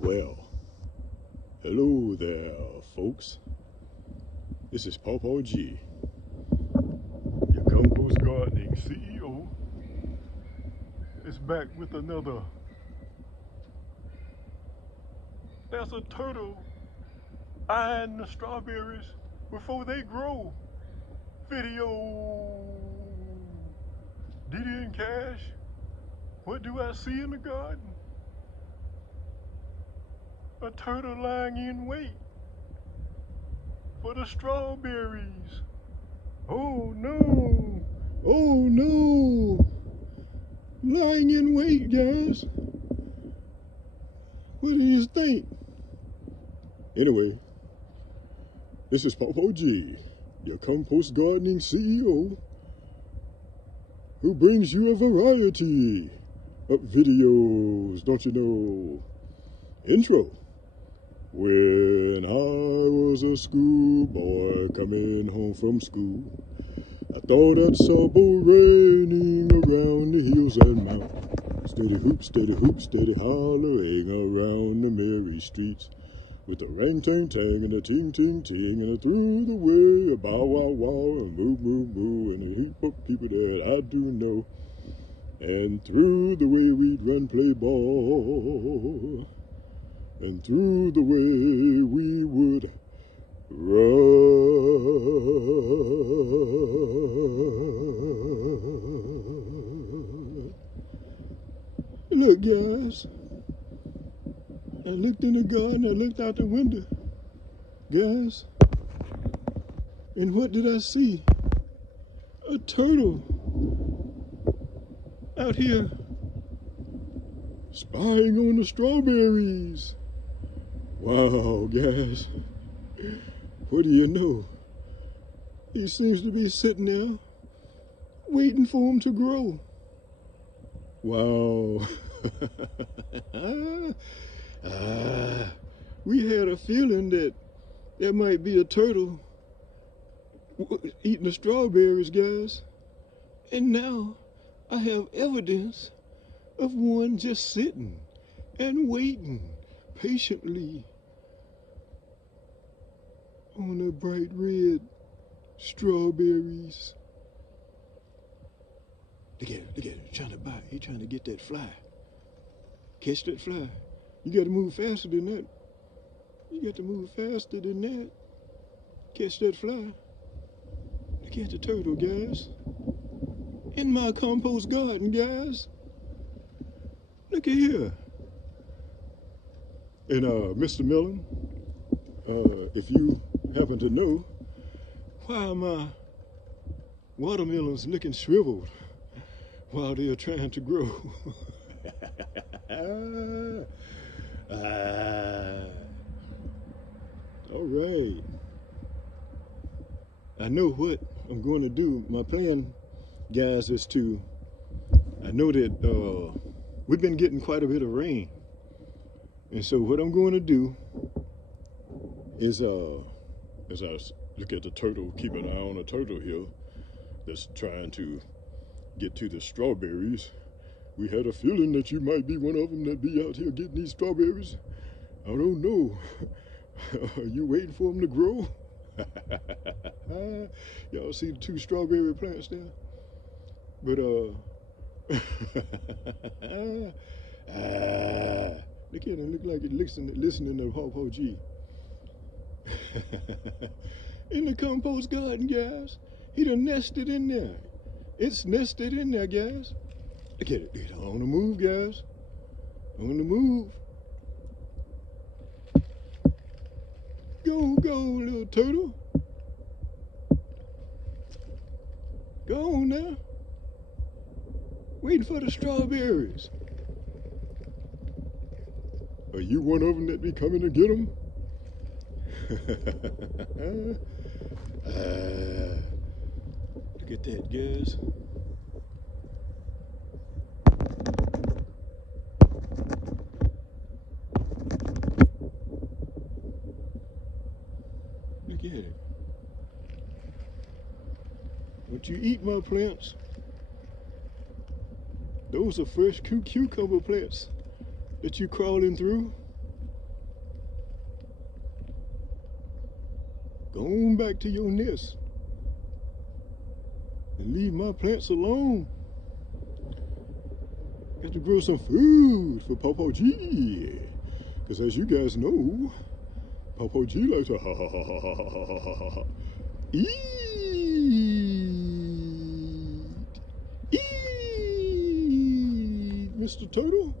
Well, hello there, folks. This is Pt1, your compost gardening CEO. It's back with another "There's a turtle eyeing the strawberries before they grow" video. Diddy and Cash, what do I see in the garden? A turtle lying in wait for the strawberries. Oh no! Oh no! Lying in wait, guys. What do you think? Anyway, this is Pt1, your compost gardening CEO, who brings you a variety of videos, don't you know? Intro. When I was a schoolboy coming home from school, I thought I saw bull raining around the hills and mountains. Steady hoop, steady hollering around the merry streets, with a rang tang tang and a ting ting ting and a through the way, a bow wow wow and moo moo moo and a heap of people that I do know. And through the way we'd run play ball, and through the way we would run. Look, guys, I looked in the garden, I looked out the window, guys, and what did I see? A turtle out here spying on the strawberries. Wow, guys, what do you know? He seems to be sitting there waiting for them to grow. Wow. We had a feeling that there might be a turtle eating the strawberries, guys. And now I have evidence of one just sitting and waiting patiently on the bright red strawberries. Look at him, he's trying to bite, he's trying to get that fly. Catch that fly. You gotta move faster than that. You got to move faster than that. Catch that fly. Look at the turtle, guys. In my compost garden, guys. Look at here. And Mr. Millen, if you happen to know, why are my watermelons looking shriveled while they're trying to grow? All right. I know what I'm going to do. My plan, guys, is to, I know that we've been getting quite a bit of rain. And so what I'm going to do is, as I look at the turtle, keep an eye on the turtle here that's trying to get to the strawberries. We had a feeling that you might be one of them that be out here getting these strawberries. I don't know. Are you waiting for them to grow? Y'all see the two strawberry plants there? But look at him, look like he's listening to Pt1. In the compost garden, guys. He done nested in there. It's nested in there, guys. Look at it, on the move, guys. On the move. Go, little turtle. Go on now. Waiting for the strawberries. Are you one of them that be coming to get them? Look at that, guys. Look at it. Don't you eat my plants? Those are fresh cucumber plants that you crawling through. Go on back to your nest and leave my plants alone. Got to grow some food for Papa G. Because as you guys know, Papa G likes to eat. Eat, Mr. Turtle.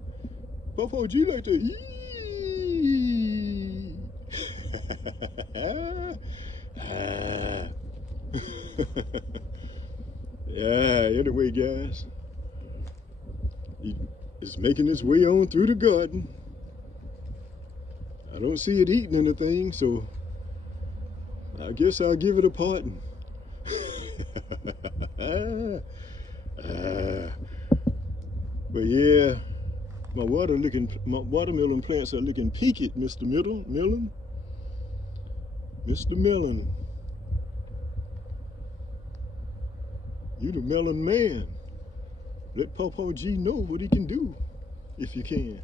Papa G likes to eat. Yeah, anyway, guys. He is making his way on through the garden. I don't see it eating anything, so I guess I'll give it a pardon. But yeah, my watermelon plants are looking peaked, Mr. Melon. Mr. Melon. You the melon man. Let Papa G know what he can do, if you can.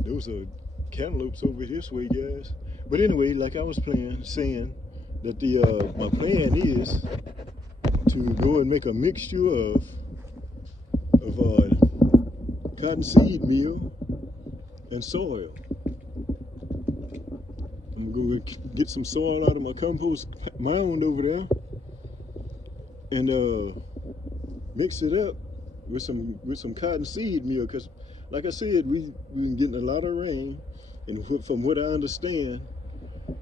Those are cantaloupes over this way, guys. But anyway, like I was saying that my plan is to go and make a mixture of cottonseed meal and soil. I'm gonna go get some soil out of my compost mound over there and mix it up with some cottonseed meal, because like I said, we've been getting a lot of rain, and from what I understand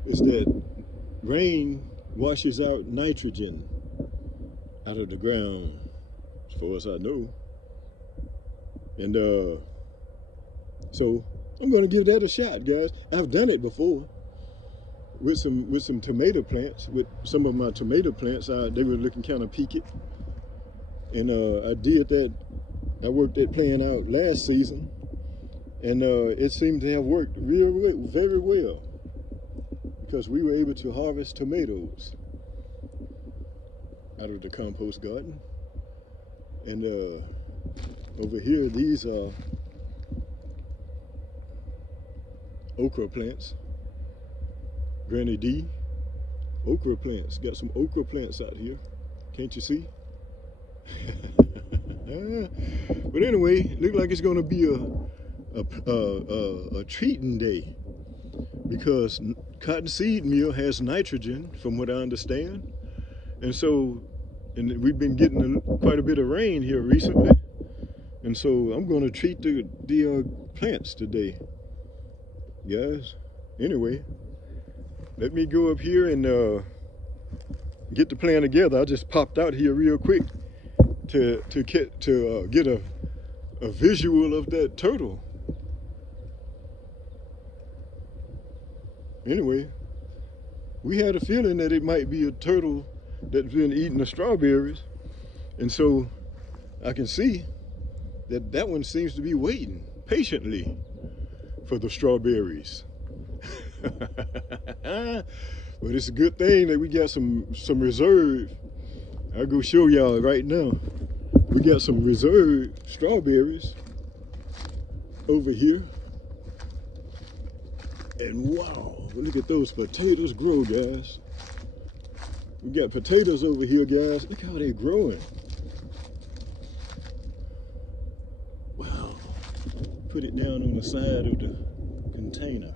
is that rain washes out nitrogen out of the ground, as far as I know. And so I'm gonna give that a shot, guys. I've done it before with some tomato plants. With some of my tomato plants, they were looking kind of peaked. And I did that. I worked that plan out last season, and it seemed to have worked very well, because we were able to harvest tomatoes out of the compost garden. And over here, these are okra plants. Granny D, okra plants. Got some okra plants out here. Can't you see? But anyway, look like it's gonna be a treating day, because cottonseed meal has nitrogen, from what I understand, and we've been getting quite a bit of rain here recently, and so I'm gonna treat the plants today, guys. Anyway, let me go up here and get the plan together. I just popped out here real quick to get a visual of that turtle. Anyway, we had a feeling that it might be a turtle that's been eating the strawberries, and so I can see that one seems to be waiting patiently for the strawberries. But it's a good thing that we got some reserve. I'll go show y'all right now. We got some reserve strawberries over here. And wow, look at those potatoes grow, guys. We got potatoes over here, guys. Look how they're growing. Wow. Put it down on the side of the container.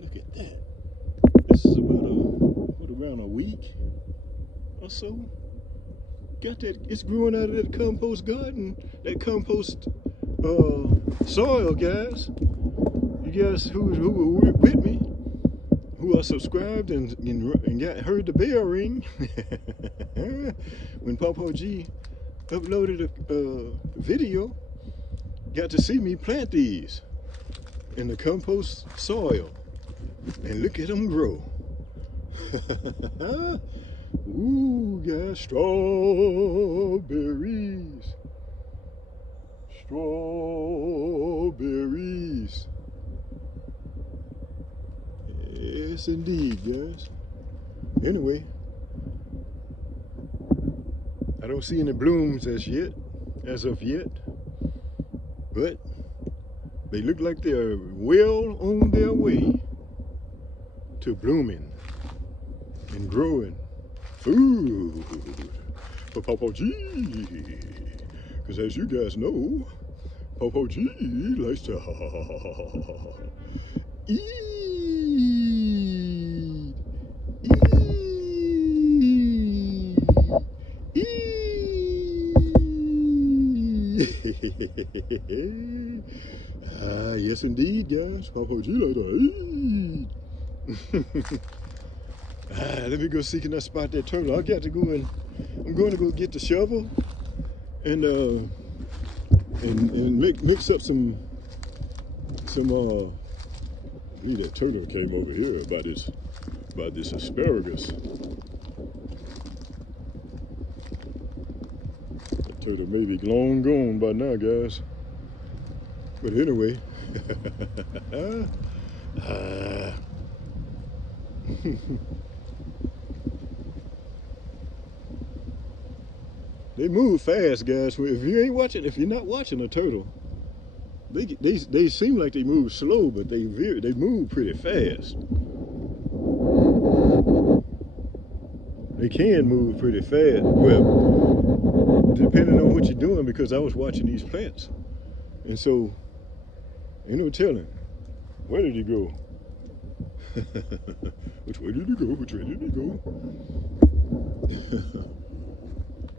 Look at that. This is about around a week or so. Got that, it's growing out of that compost garden, that compost soil, guys. You guys who were with me, who are subscribed and heard the bell ring when Papa G uploaded a video, got to see me plant these in the compost soil, and look at them grow. Ooh, guys, strawberries. Strawberries. Yes, indeed, guys. Anyway, I don't see any blooms as of yet, but They look like they're well on their way to blooming and growing food for Papa G. Because as you guys know, Papa G likes to eat, eat. Yes indeed, guys. Papa G like to eat. Let me go seek in that spot that turtle. I got to go and I'm going to go get the shovel and mix up some that turtle came over here about this asparagus. That turtle may be long gone by now, guys. But anyway, they move fast, guys. If you're not watching a turtle, they seem like they move slow, but they move pretty fast. They can move pretty fast. Well, depending on what you're doing, because I was watching these plants, and so ain't no telling. Where did he go? Which way did he go? Which way did he go?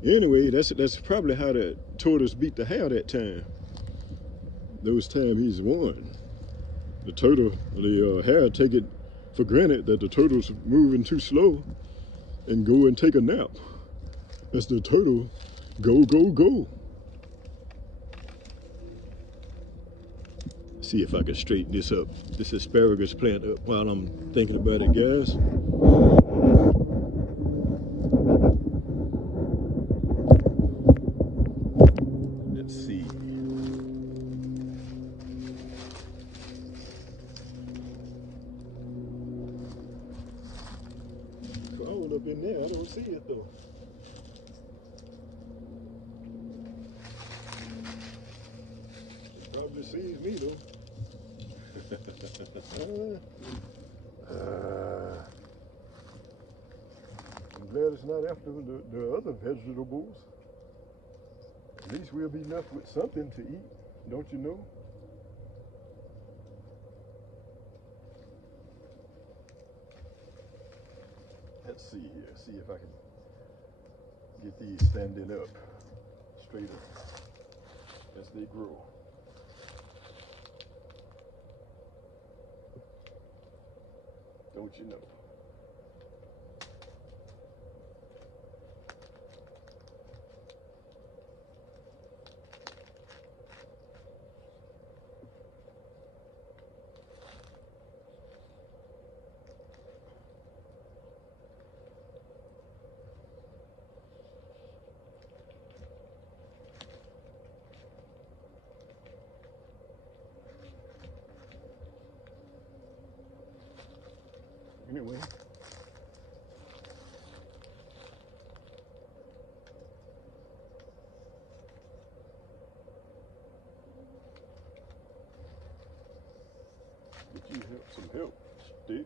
Anyway, that's probably how the tortoise beat the hare that time. Those times he's won. The hare take it for granted that the turtle's moving too slow and go and take a nap. As the turtle go, go, go. See if I can straighten this asparagus plant up while I'm thinking about it, guys. Let's see. Crawling up in there, I don't see it though. It probably sees me though. I'm glad it's not after the other vegetables. At least we'll be left with something to eat, don't you know? Let's see here, see if I can get these standing up straighter as they grow. Don't you know? Anyway, get you some help, stick,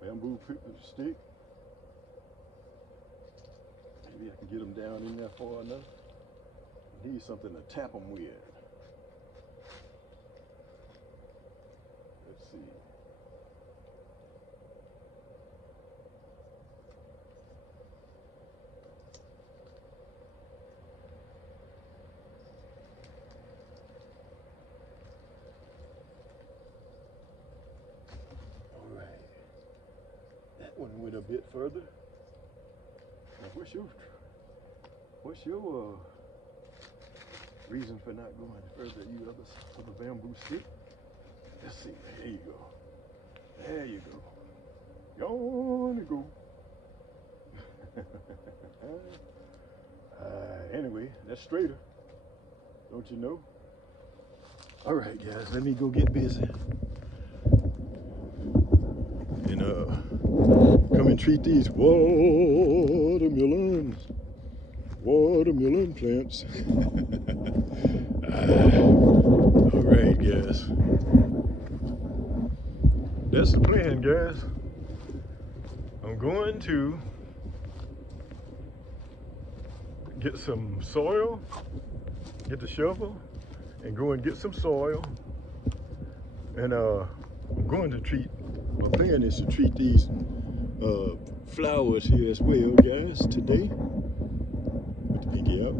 bamboo stick. Maybe I can get them down in there far enough. I need something to tap them with. Let's see. One went a bit further. Now, what's your reason for not going further? You other bamboo stick? Let's see. There you go. There you go. Gonna go. Anyway, that's straighter. Don't you know? All right, guys. Let me go get busy. And come and treat these watermelons. watermelon plants. All right, guys. That's the plan, guys. I'm going to get some soil, get the shovel, and go and get some soil. And I'm going to treat, my plan is to treat these flowers here as well, guys, today. Put the pinky out.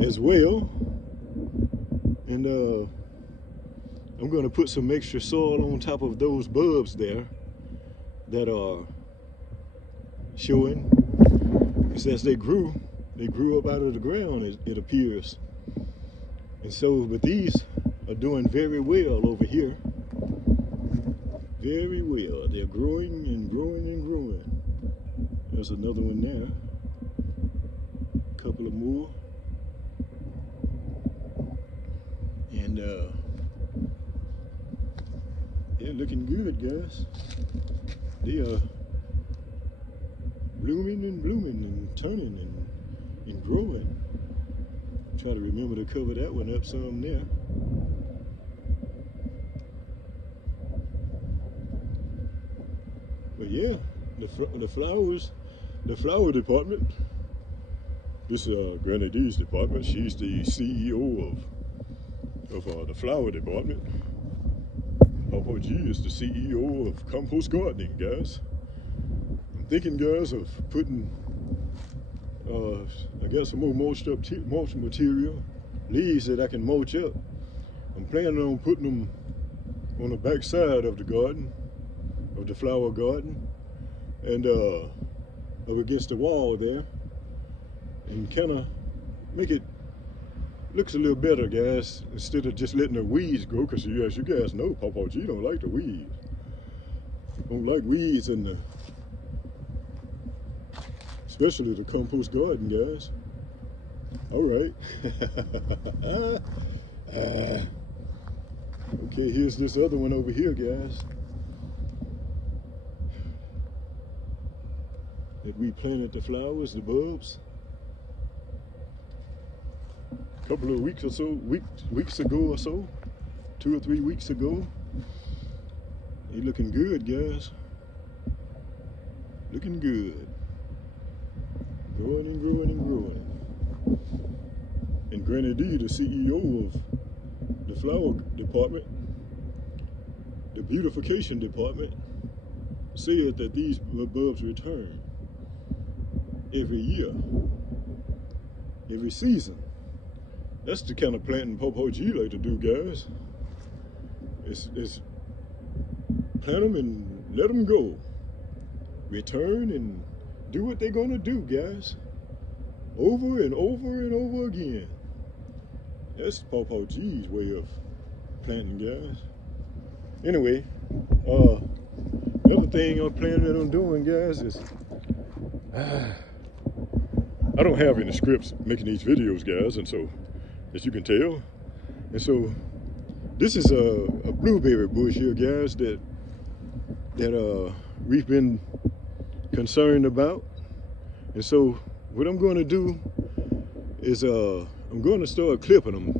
As well. And I'm going to put some extra soil on top of those bulbs there that are showing. Because as they grew up out of the ground, it appears. And so, but these are doing very well over here. Very well. They're growing and growing and growing. There's another one there. A couple of more. And they're looking good, guys. They are blooming and blooming and turning and growing. Try to remember to cover that one up some there. But yeah, the flowers, the flower department. This is Granny D's department. She's the CEO of the flower department. Papa G is the CEO of compost gardening, guys. I'm thinking, guys, of putting, I got some more mulch material, leaves that I can mulch up. I'm planning on putting them on the back side of the garden, of the flower garden, and up against the wall there, and kind of make it looks a little better, guys, instead of just letting the weeds grow, because as you guys know, Papa G don't like the weeds. Don't like weeds in the, especially the compost garden, guys. All right. Okay, here's this other one over here, guys, that we planted the flowers, the bulbs. Couple of weeks or so, weeks ago or so, 2 or 3 weeks ago. They looking good, guys. Looking good. Growing and growing and growing. And Granny D, the CEO of the flower department, the beautification department, said that these bulbs return every year, every season. That's the kind of planting Papa G like to do, guys. It's plant them and let them go. Return and do what they're gonna do, guys. Over and over and over again. That's Papa G's way of planting, guys. Anyway, another thing I'm planning on doing, guys, is I don't have any scripts making these videos, guys, and so, as you can tell. And so this is a blueberry bush here, guys, that we've been concerned about. And so what I'm going to do is I'm going to start clipping them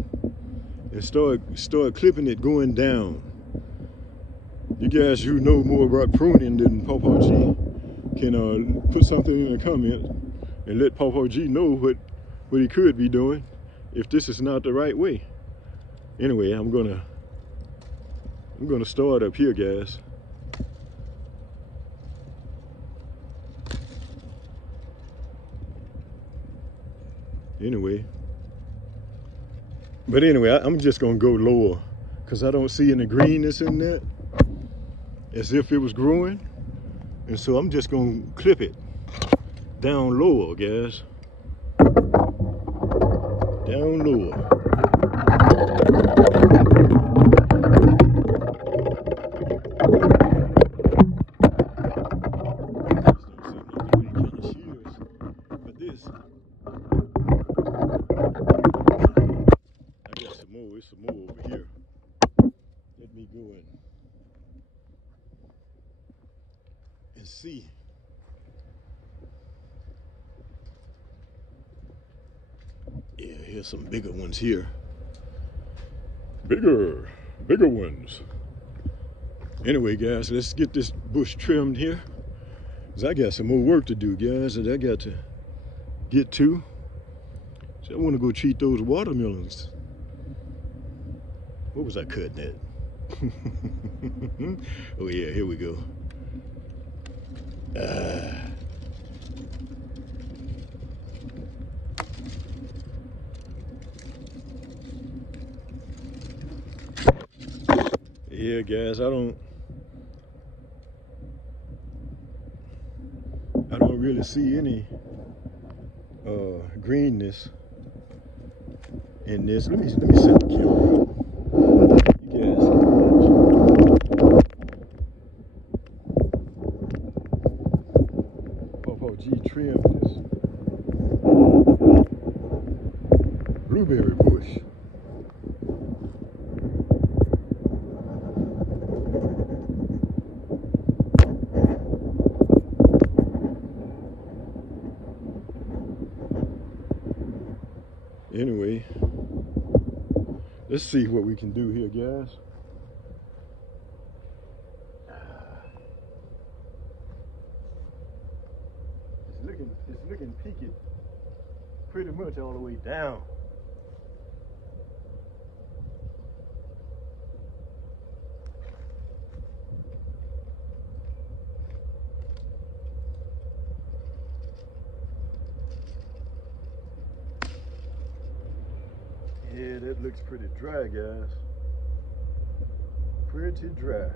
and start clipping it going down. You guys who know more about pruning than Papa G can put something in the comment and let Papa G know what he could be doing if this is not the right way. Anyway, I'm gonna start up here, guys. Anyway, I'm just gonna go lower because I don't see any greenness in that, as if it was growing, and so I'm just gonna clip it down lower, guys. Down lower. But this, I got some more. It's some more over here. Let me go in and see. here's some bigger ones here. Bigger ones. Anyway, guys, let's get this bush trimmed here, because I got some more work to do, guys, that I got to get to. So I want to go treat those watermelons. What was I cutting at? Oh yeah, here we go. Yeah, guys, I don't really see any greenness in this. Let me set the camera up. You guys, Pt1 trimmed this blueberry bush. Anyway, let's see what we can do here, guys. It's looking peaked pretty much all the way down. Yeah, that looks pretty dry, guys. Pretty dry.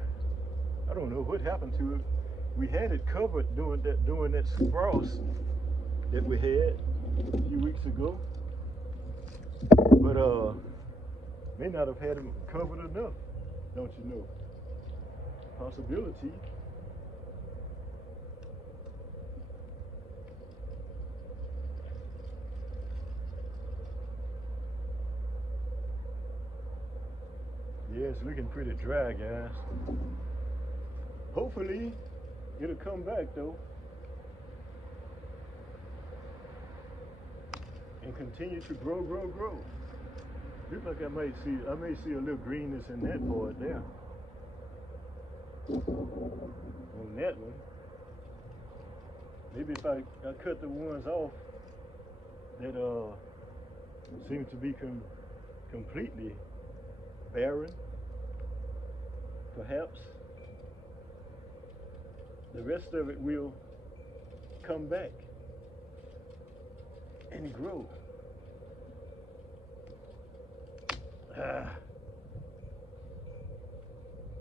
I don't know what happened to it. We had it covered during that frost that we had a few weeks ago, but may not have had them covered enough, don't you know? Possibility. Yeah, it's looking pretty dry, guys. Hopefully, it'll come back though, and continue to grow. Looks like I may see a little greenness in that part there. On that one. Maybe if I cut the ones off that seem to be completely barren, perhaps the rest of it will come back and grow.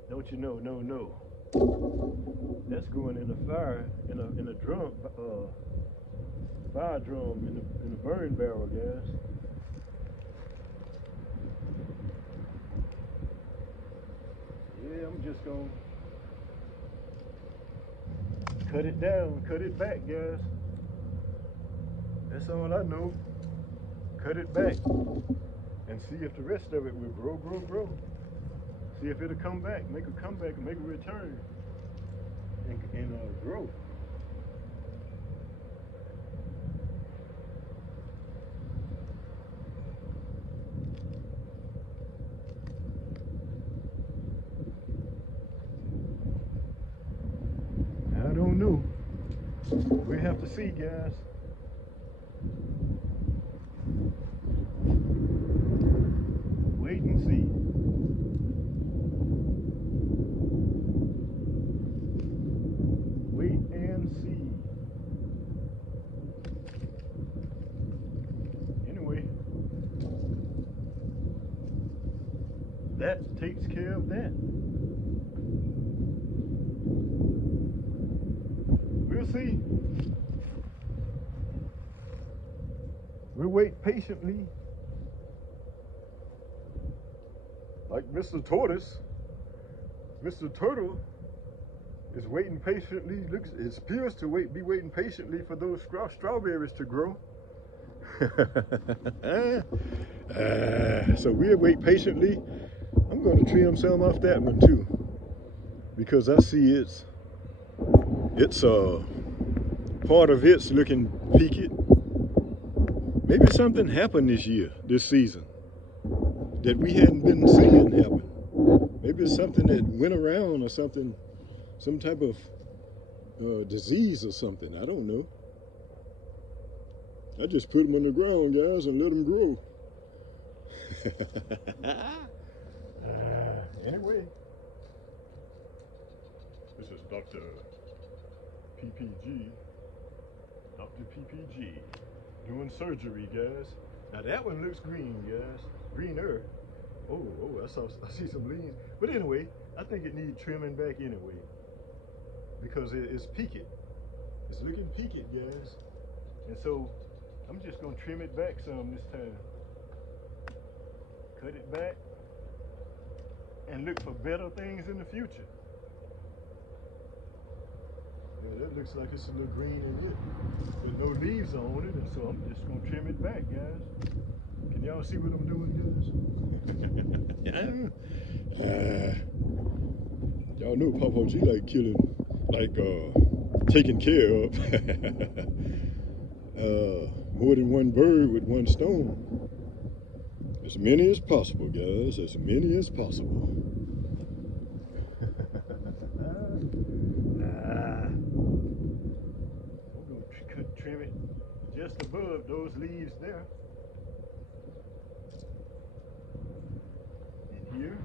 Don't you know? No. That's going in a fire, in a drum, fire drum, in a burn barrel, guys. Yeah, I'm just gonna cut it down, cut it back, guys. That's all I know. Cut it back and see if the rest of it will grow. See if it'll come back, make a comeback, make a return, and grow. I don't know. We have to see, guys. Wait and see. Wait and see. Anyway, that takes care of that. We'll see. We'll wait patiently. Like Mr. Tortoise, Mr. Turtle is waiting patiently. It appears to be waiting patiently for those strawberries to grow. So we'll wait patiently. I'm going to trim some off that one too, because I see it's part of it's looking peaked. Maybe something happened this year, this season, that we hadn't been seeing happen. Maybe it's something that went around or something, some type of disease or something. I don't know. I just put them on the ground, guys, and let them grow. Anyway, this is Dr. PPG. Dr. PPG doing surgery, guys. Now that one looks green, guys. Greener. Oh, I see some leaves. But anyway, I think it needs trimming back anyway, because it's peaked. It's looking peaked, guys. And so I'm just gonna trim it back some this time. Cut it back and look for better things in the future. Yeah, that looks like it's a little green in it. There's no leaves on it, and so I'm just gonna trim it back, guys. Can y'all see what I'm doing, guys? Y'all know Papa G like killing, like taking care of more than one bird with one stone. As many as possible, guys. As many as possible. I'm going to trim it just above those leaves there. And here.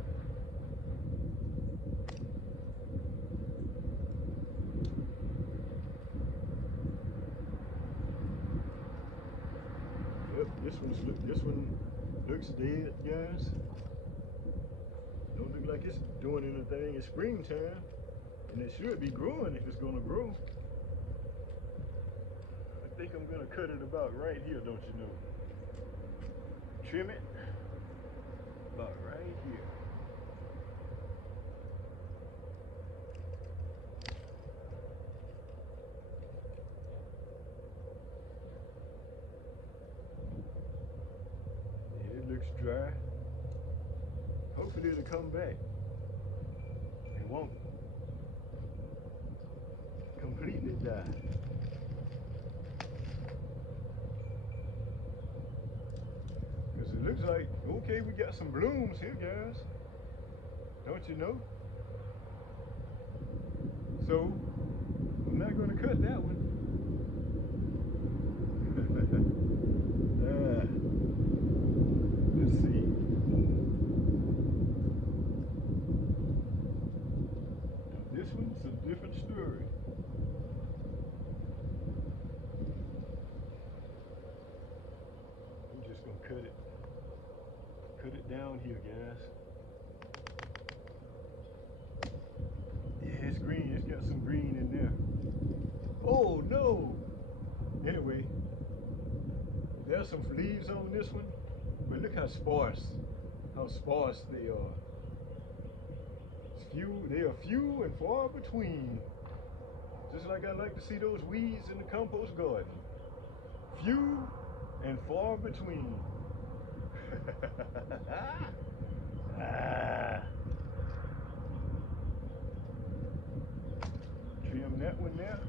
Yep, this one looks dead, guys. Don't look like it's doing anything. It's springtime, and it should be growing if it's gonna grow. I think I'm gonna cut it about right here, don't you know? Trim it about right here. Dry. Hopefully it'll come back. It won't completely die. Because it looks like, okay, we got some blooms here, guys. Don't you know? So I'm not going to cut that one. Let's see. This one's a different story. I'm just gonna cut it down here, guys. Yeah, it's green. It's got some green in there. Oh no! Anyway, there's some leaves on this one. But look how sparse they are. They are few and far between. Just like I like to see those weeds in the compost garden. Few and far between. Trim that one there.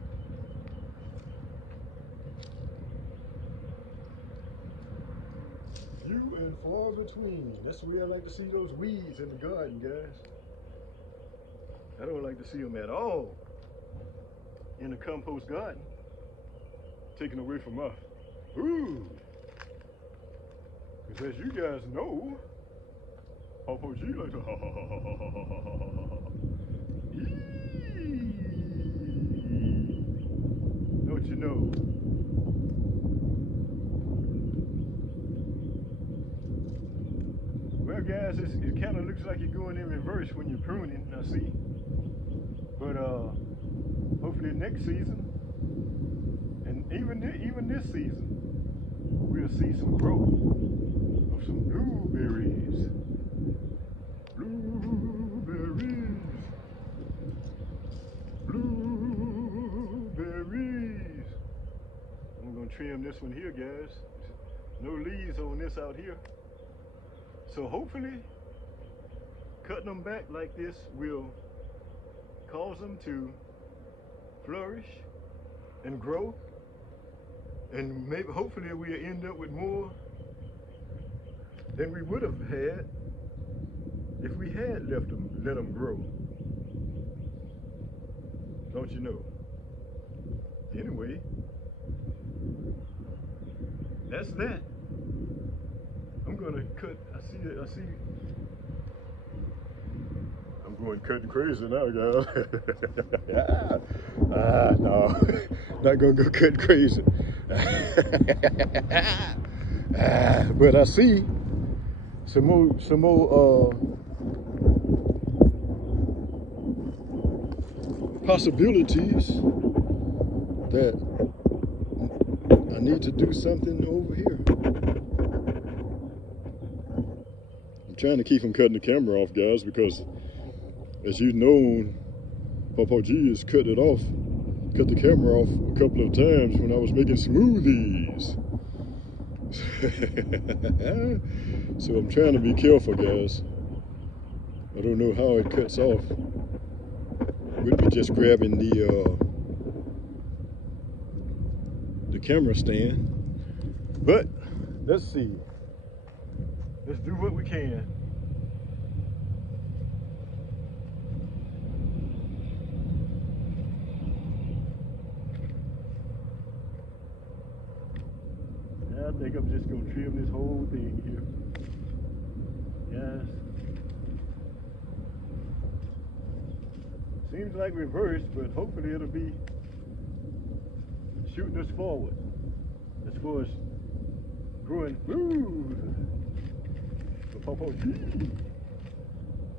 Few and far between. That's the way I like to see those weeds in the garden, guys. I don't like to see them at all in the compost garden. Taken away from us. Ooh. Because as you guys know, Papa G like to Don't you know? Well, guys, it kind of looks like you're going in reverse when you're pruning, I see. But hopefully next season, and even this season, we'll see some growth of some blueberries. Blueberries. Blueberries. I'm gonna trim this one here, guys. No leaves on this out here. So hopefully, cutting them back like this will cause them to flourish and grow And maybe, hopefully, we'll end up with more than we would have had if we had let them grow. Don't you know? Anyway, that's that. I'm gonna cut. I see. I'm going cutting crazy now, guys. No, not gonna go cutting crazy. But I see some more possibilities that I need to do something over here. I'm trying to keep from cutting the camera off, guys, because as you know, Papa G has cut the camera off a couple of times when I was making smoothies. So I'm trying to be careful, guys. I don't know how it cuts off with me just grabbing the camera stand. But let's see. Let's do what we can. I think I'm just gonna trim this whole thing here. Yes. Seems like reverse, but hopefully it'll be shooting us forward as far as growing food. But Papa G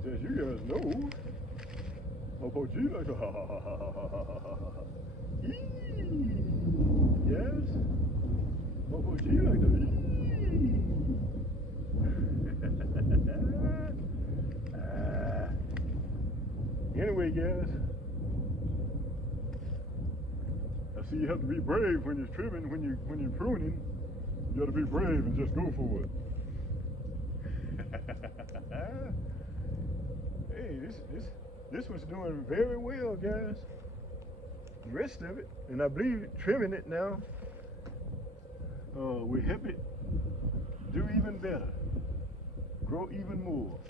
says, you guys know, Papa G like a ha ha ha ha ha ha ha ha ha. Yes. Papa G like the Anyway, guys, I see you have to be brave when you're trimming, when you're pruning. You got to be brave and just go for it. Hey, this was doing very well, guys. The rest of it, and I believe trimming it now, we help it do even better, grow even more.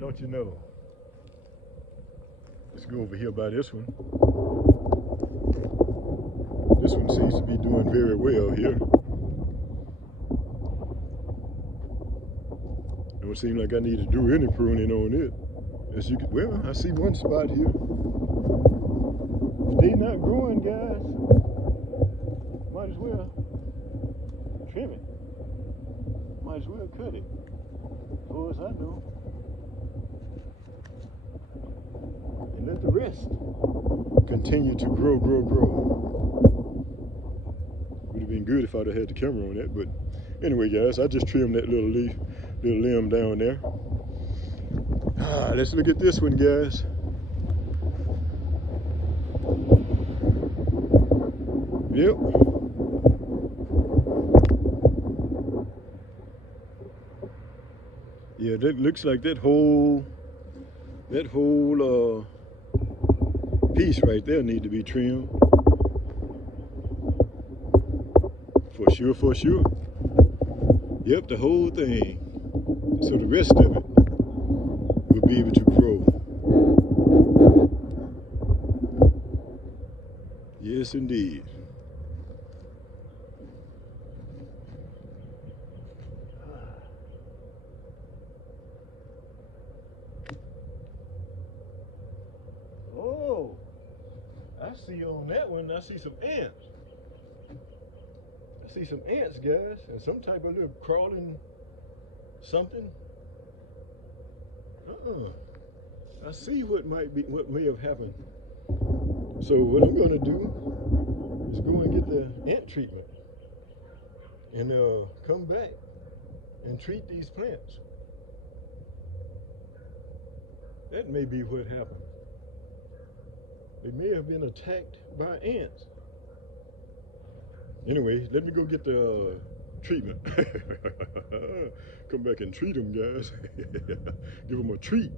Don't you know? Let's go over here by this one. This one seems to be doing very well here. Don't seem like I need to do any pruning on it. As you can, well, I see one spot here. If they not growing, guys, might as well trim it. Might as well cut it. As far as I know. And let the rest continue to grow. Would have been good if I'd have had the camera on that, but anyway, guys, I just trimmed that little limb down there. Let's look at this one, guys. Yep. Yeah, that looks like that whole piece right there need to be trimmed. For sure. Yep, the whole thing. So the rest of it will be able to grow. Yes, indeed. Oh, I see on that one, I see some ants. I see some ants, guys, and some type of little crawling something. I see what may have happened. So what I'm gonna do is go and get the ant treatment and come back and treat these plants. That may be what happened. They may have been attacked by ants. Anyway, let me go get the treatment. Come back and treat them, guys. Give them a treat.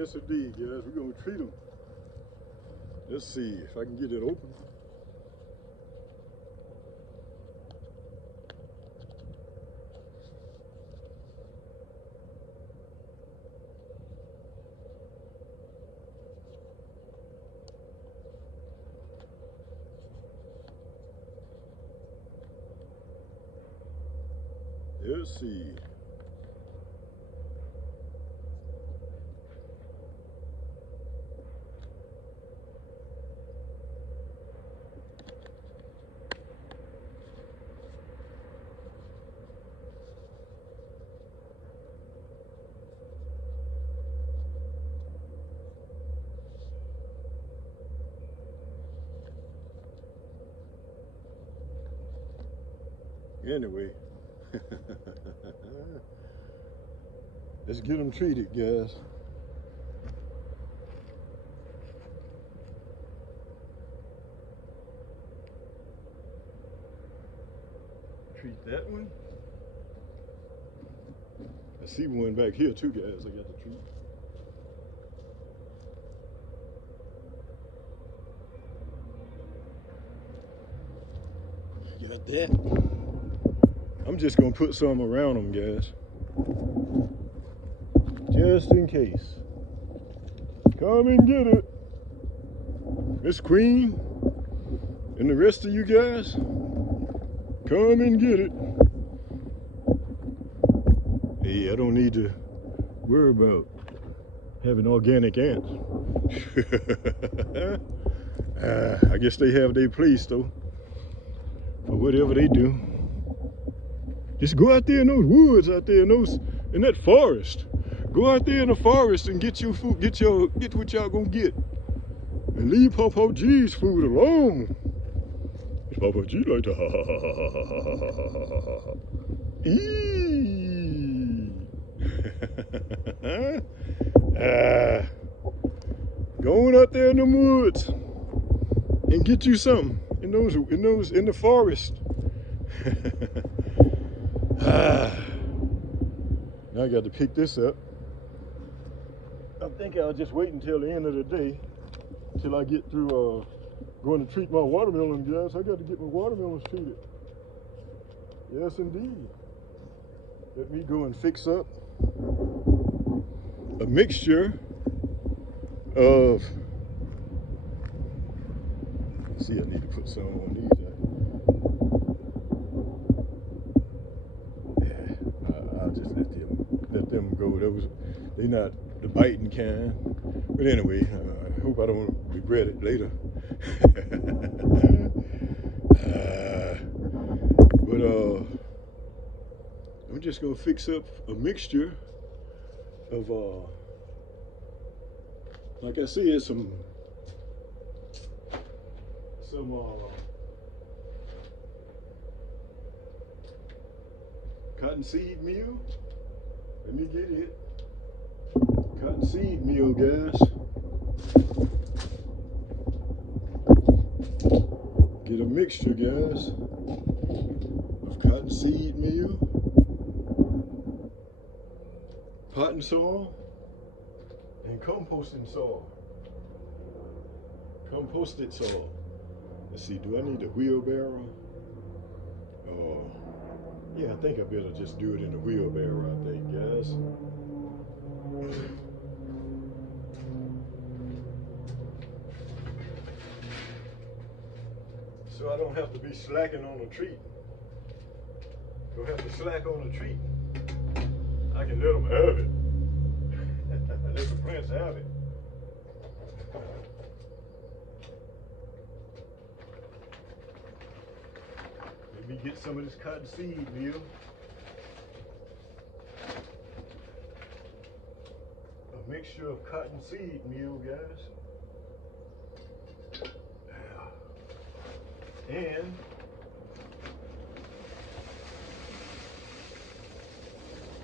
Yes, indeed, guys. We're gonna treat them. Let's see if I can get it open. Let's see. Anyway, let's get them treated, guys. Treat that one. I see one back here too, guys. I got to treat. Got that. I'm just gonna put some around them, guys, just in case. Come and get it, Miss Queen, and the rest of you guys. Come and get it. Hey, I don't need to worry about having organic ants. I guess they have their place though, for whatever they do. Just go out there in those woods, out there in that forest. Go out there in the forest and get your food, get what y'all gonna get, and leave Papa G's food alone. Papa G like to ha ha ha ha ha ha ha ha ha ha ha. Going out there in the woods and get you something in the forest. Now I got to pick this up. I think I'll just wait until the end of the day, till I get through going to treat my watermelon, guys. I got to get my watermelons treated. Yes, indeed. Let me go and fix up a mixture of. See, I need to put some on these. I'll just let them go. They're not the biting kind. But anyway, I hope I don't regret it later. But I'm just gonna fix up a mixture of like I said, some cottonseed meal. Let me get it. Cottonseed meal, guys. Get a mixture, guys, of cottonseed meal, potting soil, and composting soil. Composted soil. Let's see, do I need a wheelbarrow? Oh, yeah, I think I better just do it in the wheelbarrow, I think, guys. So I don't have to be slacking on a treat. Don't have to slack on a treat. I can let them have it. Let the plants have it. Let me get some of this cottonseed meal. A mixture of cottonseed meal, guys. And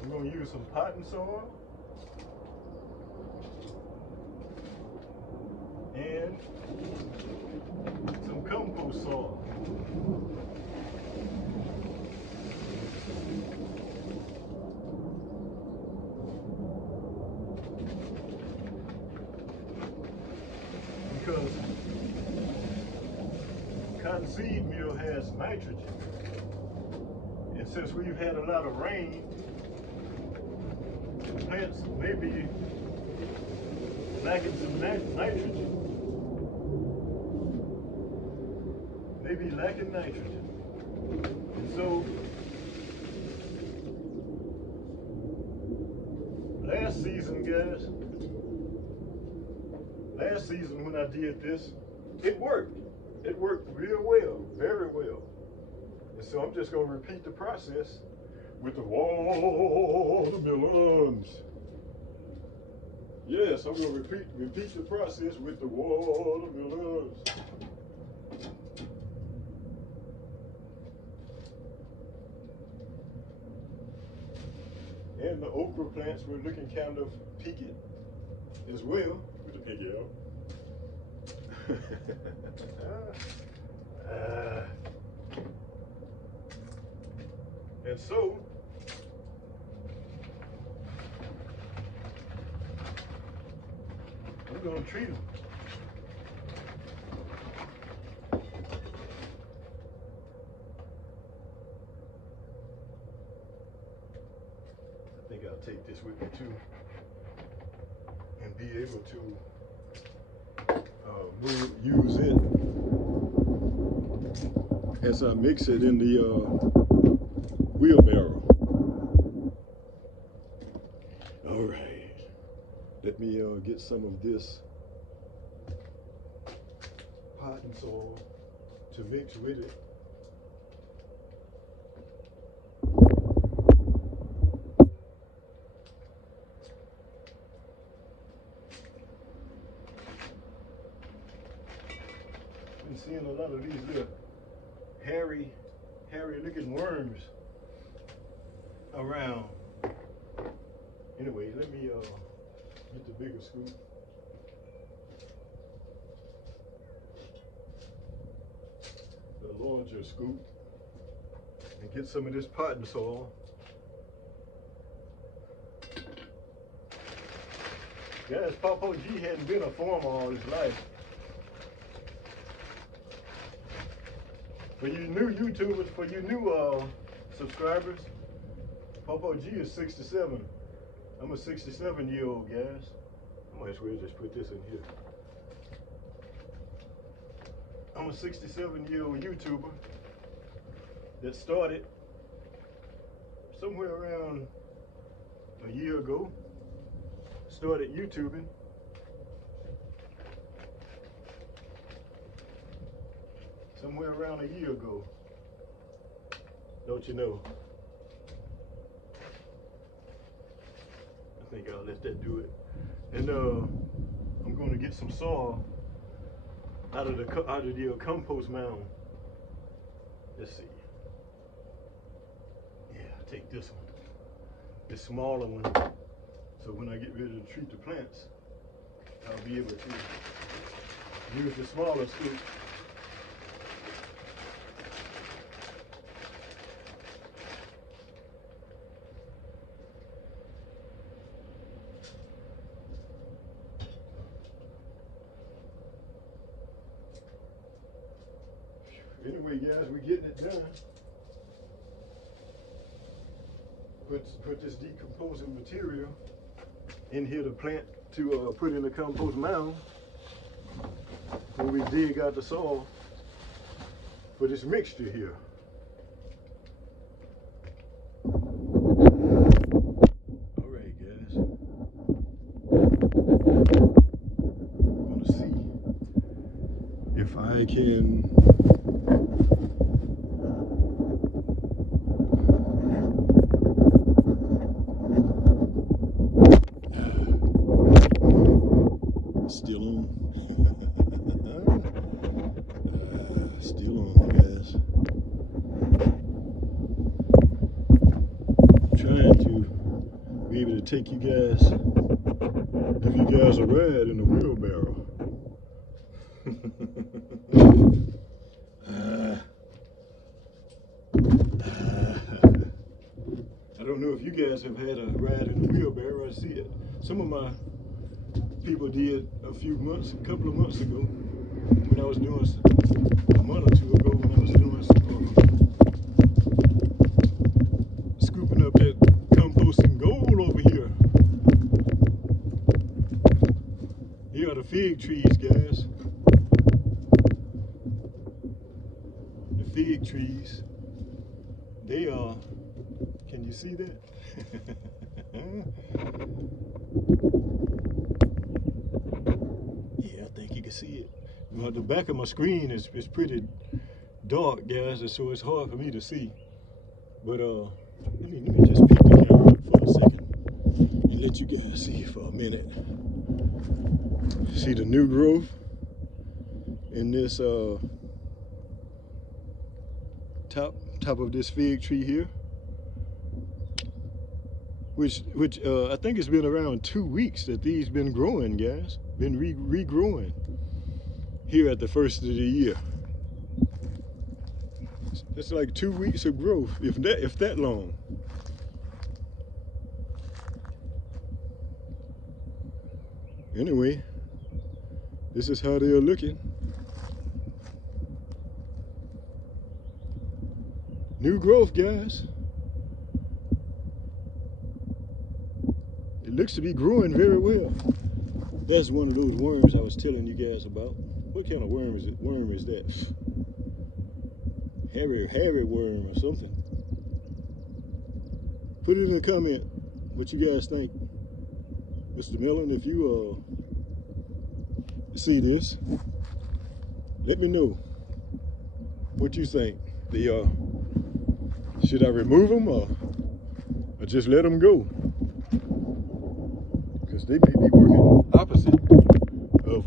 I'm going to use some potting soil and some compost soil. seed meal has nitrogen. And since we've had a lot of rain, plants may be lacking some nitrogen. Maybe lacking nitrogen. And so last season, guys, when I did this, it worked. It worked real well, very well. And so I'm just going to repeat the process with the watermelons. Yes, I'm going to repeat the process with the watermelons. And the okra plants were looking kind of peaky as well, with the pinky out. And so, I'm going to treat them. I think I'll take this with me too, and be able to use it as I mix it in the wheelbarrow. All right, let me get some of this potting soil to mix with it. Been seeing a lot of these little hairy looking worms around. Anyway, let me get the bigger scoop. The larger scoop, and get some of this potting soil. Guys, Papa G hadn't been a farmer all his life. For you new YouTubers, for you new subscribers, Papa G is 67. I'm a 67-year-old, guys. I might as well just put this in here. I'm a 67-year-old YouTuber that started somewhere around a year ago. Started YouTubing. Somewhere around a year ago. Don't you know? I think I'll let that do it. And I'm going to get some soil out of the compost mound. Let's see. Yeah, I'll take this one, this smaller one. So when I get ready to treat the plants, I'll be able to use the smaller scoop. Anyway, guys, we're getting it done. Put this decomposing material in here to plant, to put in the compost mound when we dig out the soil for this mixture here. All right, guys. I'm gonna see if I can still on, guys. I'm trying to be able to take you guys, give you guys a ride in the wheelbarrow. I don't know if you guys have had a ride in the wheelbarrow. I see it. Some of my people did a couple of months ago, when I was doing a month or two ago when fig trees, guys. The fig trees, they are, can you see that? Yeah, I think you can see it. But the back of my screen is pretty dark, guys, so it's hard for me to see. But let me just pick the camera up for a second and let you guys see for a minute. See the new growth in this top of this fig tree here, which I think it's been around 2 weeks that these been growing, guys. Been regrowing here at the first of the year. It's like 2 weeks of growth, if that long. Anyway, this is how they are looking. New growth, guys. It looks to be growing very well. That's one of those worms I was telling you guys about. What kind of worm is it? Worm is that? Hairy worm or something. Put it in the comment what you guys think. Mr. Mellon, if you see this, let me know what you think. Should I remove them or just let them go? Because they may be working opposite of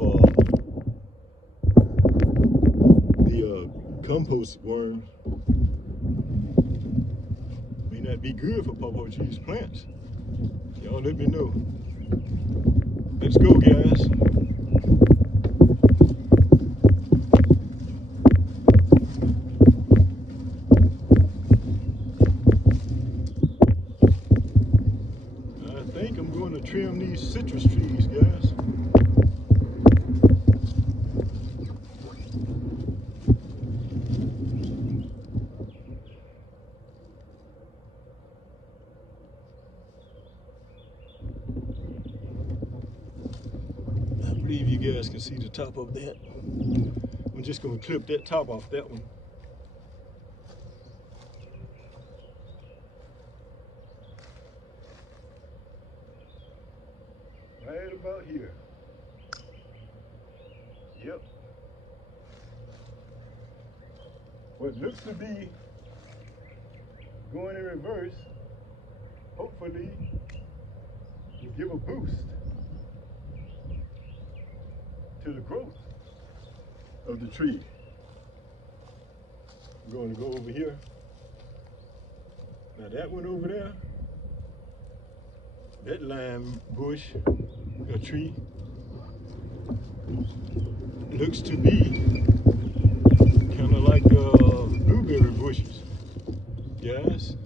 the compost worm. May not be good for Pawpaw cheese plants. Y'all let me know. Let's go, guys. Trim these citrus trees, guys. I believe you guys can see the top of that. I'm just going to clip that top off that one. Right about here. Yep. What looks to be going in reverse, hopefully, will give a boost to the growth of the tree. I'm going to go over here. Now that one over there, that lime bush, a tree, looks to be kind of like blueberry bushes, guys.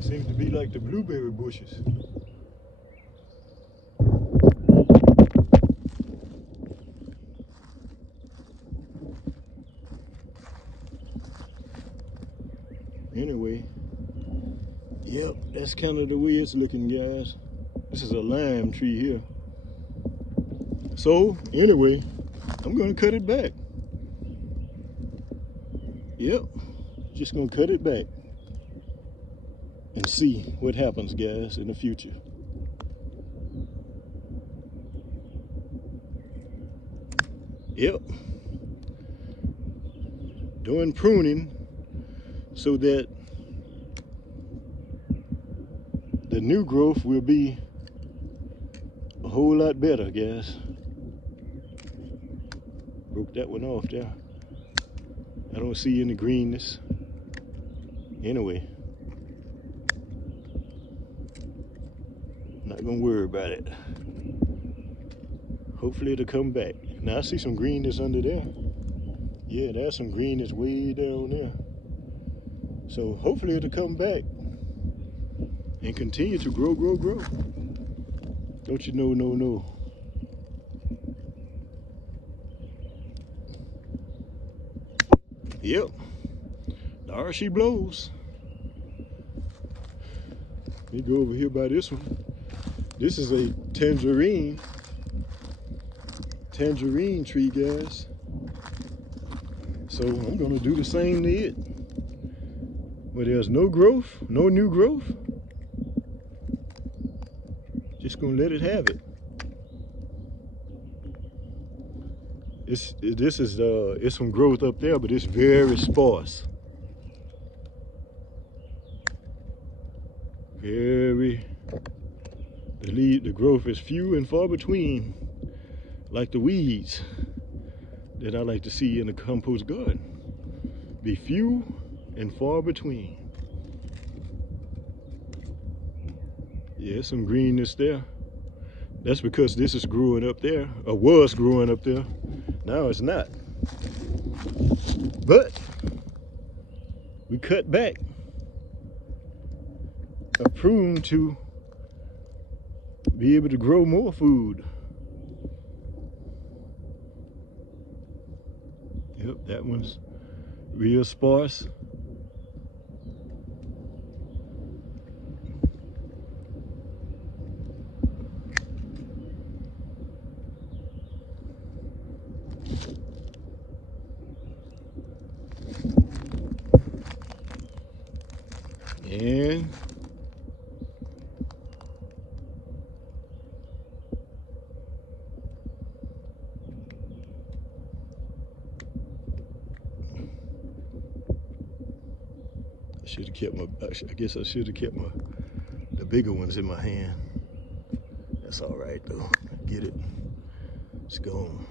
Seems to be like the blueberry bushes. Anyway, yep, that's kind of the way it's looking, guys. This is a lime tree here. So, anyway, I'm going to cut it back. Yep, just going to cut it back and see what happens, guys, in the future. Yep, doing pruning so that the new growth will be a whole lot better, guys. Broke that one off there. I don't see any greenness. Anyway, not gonna worry about it. Hopefully it'll come back. Now I see some greenness under there. Yeah, there's some greenness way down there. So hopefully it'll come back and continue to grow. Don't you know, no. Yep, there she blows. Let me go over here by this one. This is a tangerine. tangerine tree, guys. So I'm gonna do the same to it. Where there's no growth, no new growth, just gonna let it have it. It's some growth up there, but it's very sparse. The growth is few and far between, like the weeds that I like to see in a compost garden. Be few and far between. Yeah, some greenness there. That's because this is growing up there, or was growing up there. Now it's not. But we cut back a prune to be able to grow more food. Yep, that one's real sparse. And I guess I should have kept the bigger ones in my hand. That's all right though. Get it. It's gone.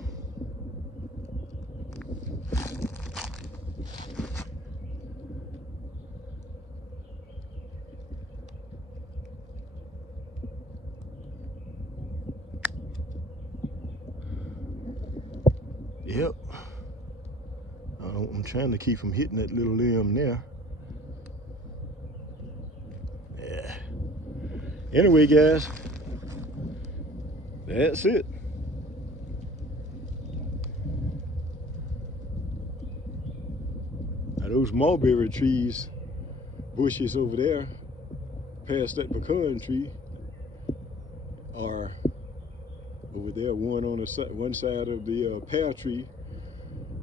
Yep. I'm trying to keep from hitting that little limb there. Yeah. Anyway, guys, that's it. Now those mulberry trees, bushes over there, past that pecan tree, are over there. One on one side of the pear tree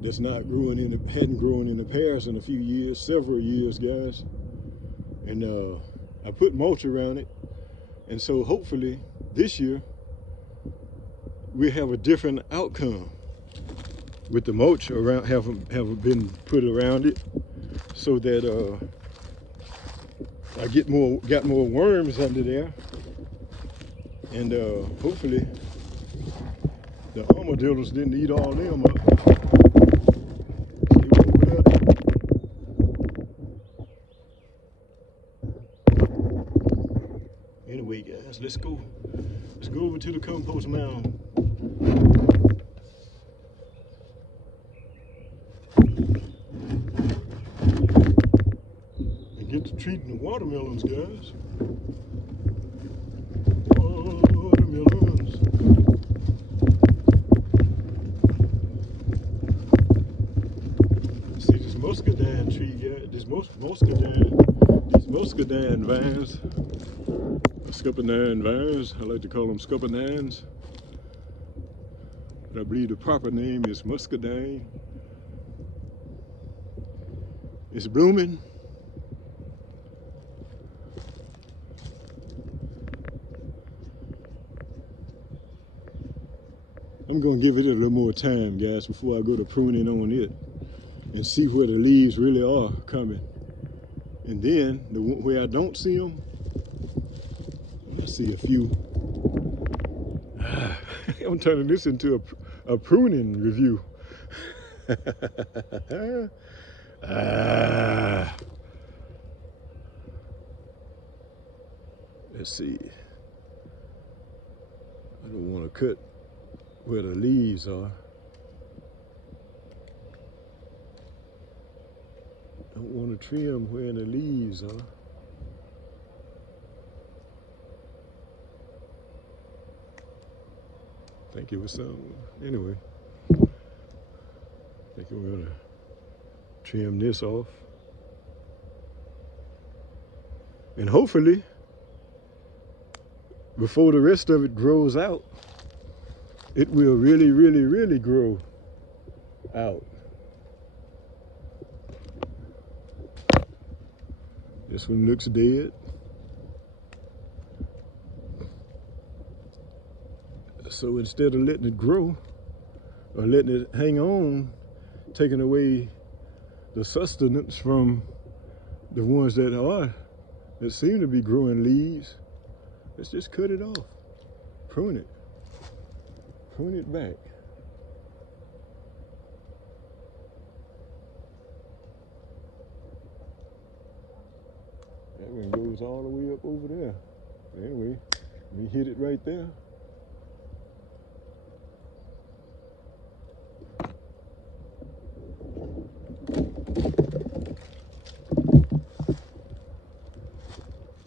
that's not growing hadn't grown in the pears in a few years, several years, guys. And I put mulch around it, and so hopefully this year we have a different outcome with the mulch around have been put around it, so that I got more worms under there, and hopefully the armadillos didn't eat all them up. Anyway, guys, let's go over to the compost mound. And get to treating the watermelons, guys. Watermelons. See this muscadine tree, guys. These muscadine vines. Scuppernine vines. I like to call them scuppernines, but I believe the proper name is muscadine. It's blooming. I'm gonna give it a little more time, guys, before I go to pruning on it and see where the leaves really are coming. And then where I don't see them, I see a few. I'm turning this into a pruning review. Let's see. I don't want to cut where the leaves are. I don't want to trim where the leaves are. I think it was some. Anyway, I think we're gonna trim this off, and hopefully before the rest of it grows out, it will really, really, really grow out. This one looks dead. So instead of letting it grow or letting it hang on, taking away the sustenance from the ones that seem to be growing leaves, let's just cut it off, prune it back. That one goes all the way up over there. Anyway, we hit it right there.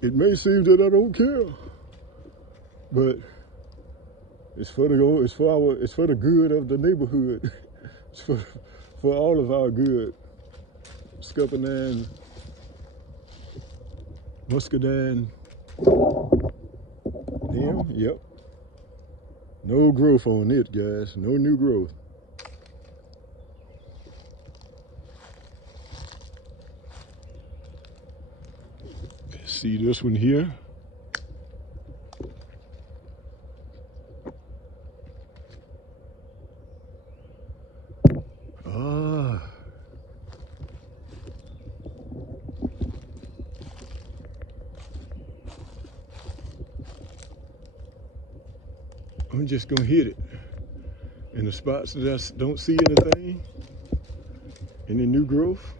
It may seem that I don't care, but it's for the good of the neighborhood. It's for all of our good. Scuppernine, muscadine, them, yep. No growth on it, guys. No new growth. See this one here? I'm just gonna hit it in the spots that I don't see anything, any new growth.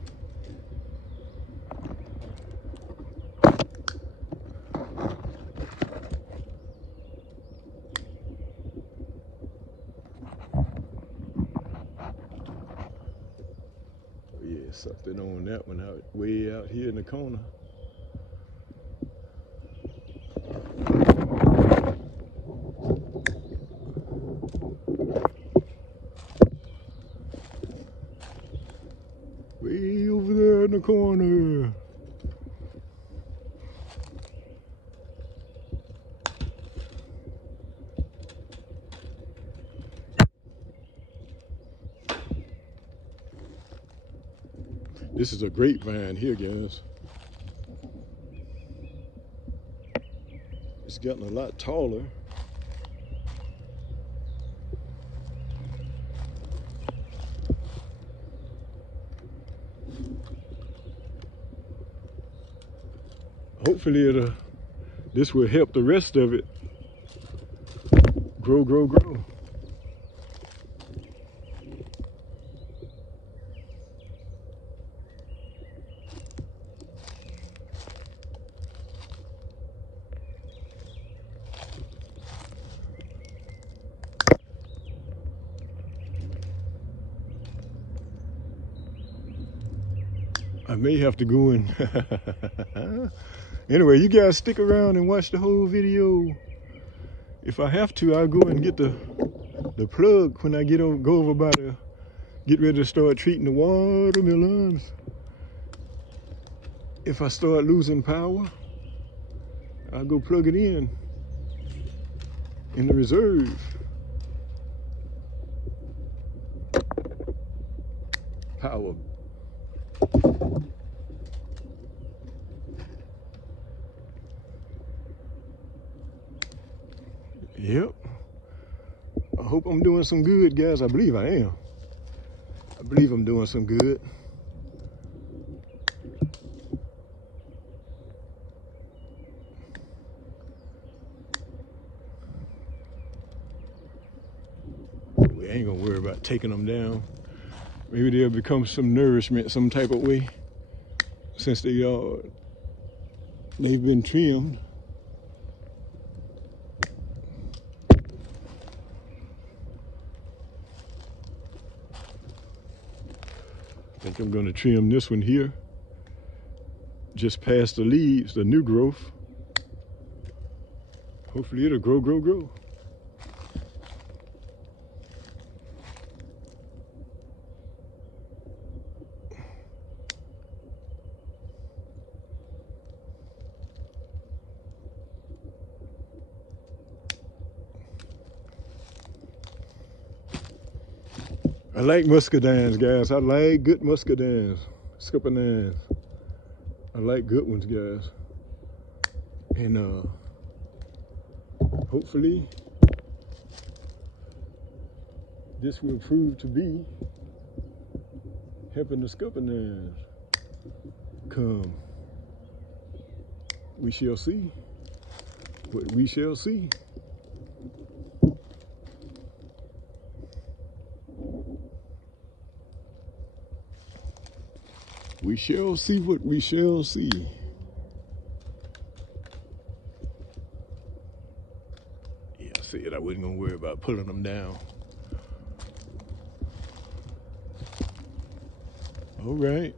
Yeah, something on that one out way out here in the corner. Way over there in the corner. This is a grapevine here, guys. It's gotten a lot taller. Hopefully this will help the rest of it grow. I may have to go in. Anyway, you guys stick around and watch the whole video. If I have to, I'll go and get the plug when I go over by get ready to start treating the watermelons. If I start losing power, I'll go plug it in the reserve. Power. Yep. I hope I'm doing some good, guys. I believe I am. I believe I'm doing some good. We ain't gonna worry about taking them down. Maybe they'll become some nourishment some type of way since they've been trimmed. I think I'm going to trim this one here, just past the leaves, the new growth. Hopefully it'll grow. I like muscadines, guys. I like good muscadines, scuppernines. I like good ones, guys. And hopefully this will prove to be helping the scuppernines come. We shall see what we shall see. We shall see what we shall see. Yeah, I said I wasn't gonna worry about pulling them down. All right.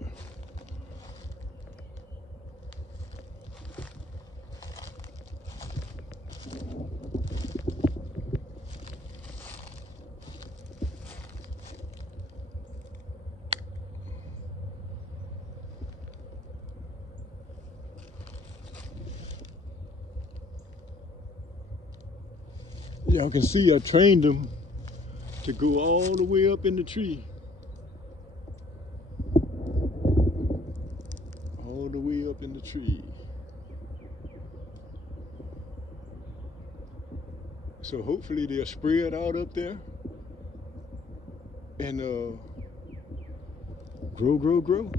Y'all can see I trained them to go all the way up in the tree. All the way up in the tree. So hopefully they'll spread out up there and grow.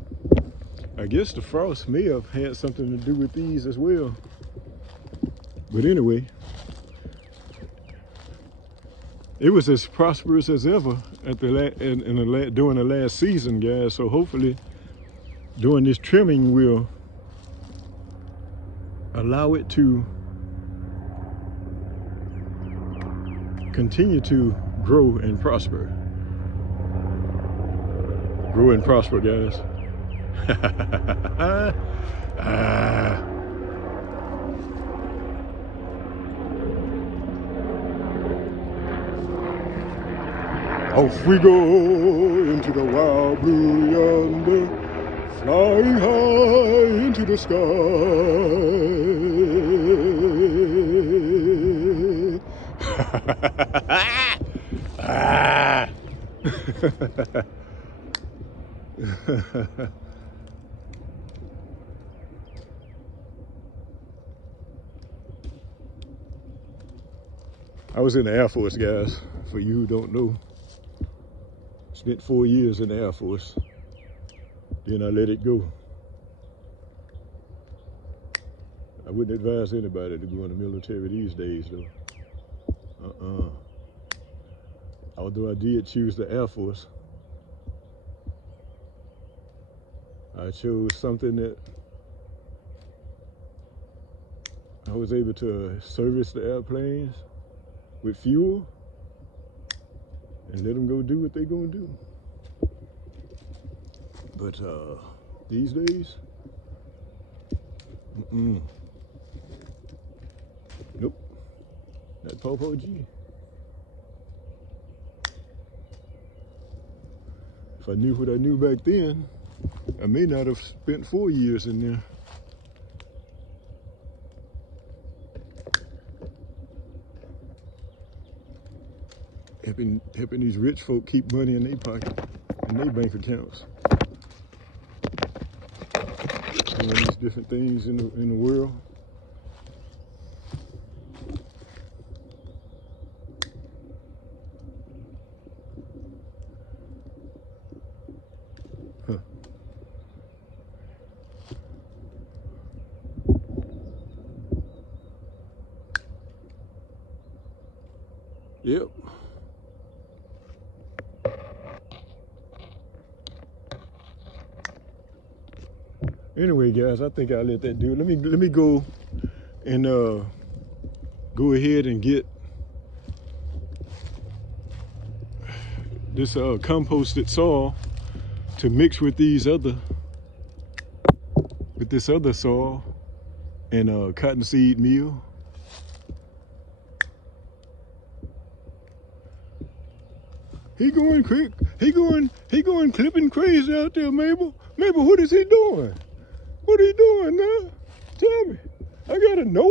I guess the frost may have had something to do with these as well. But anyway, it was as prosperous as ever at the during the last season, guys. So hopefully, doing this trimming will allow it to continue to grow and prosper. Grow and prosper, guys. Off we go into the wild blue yonder, flying high into the sky. I was in the Air Force, guys, for you who don't know. Spent 4 years in the Air Force. Then I let it go. I wouldn't advise anybody to go in the military these days, though. Although I did choose the Air Force, I chose something that I was able to service the airplanes with fuel and let them go do what they're gonna do. But these days, nope, not Pt1. If I knew what I knew back then, I may not have spent 4 years in there. Helping these rich folk keep money in their pocket, in their bank accounts. Doing these different things in the world. Huh. Yep. Anyway, guys, I think I'll let that do it. Let me go and go ahead and get this composted soil to mix with this other soil and cottonseed meal. He going quick. He going clipping crazy out there, Mabel. Mabel, what is he doing? What are you doing now? Tell me. I gotta know.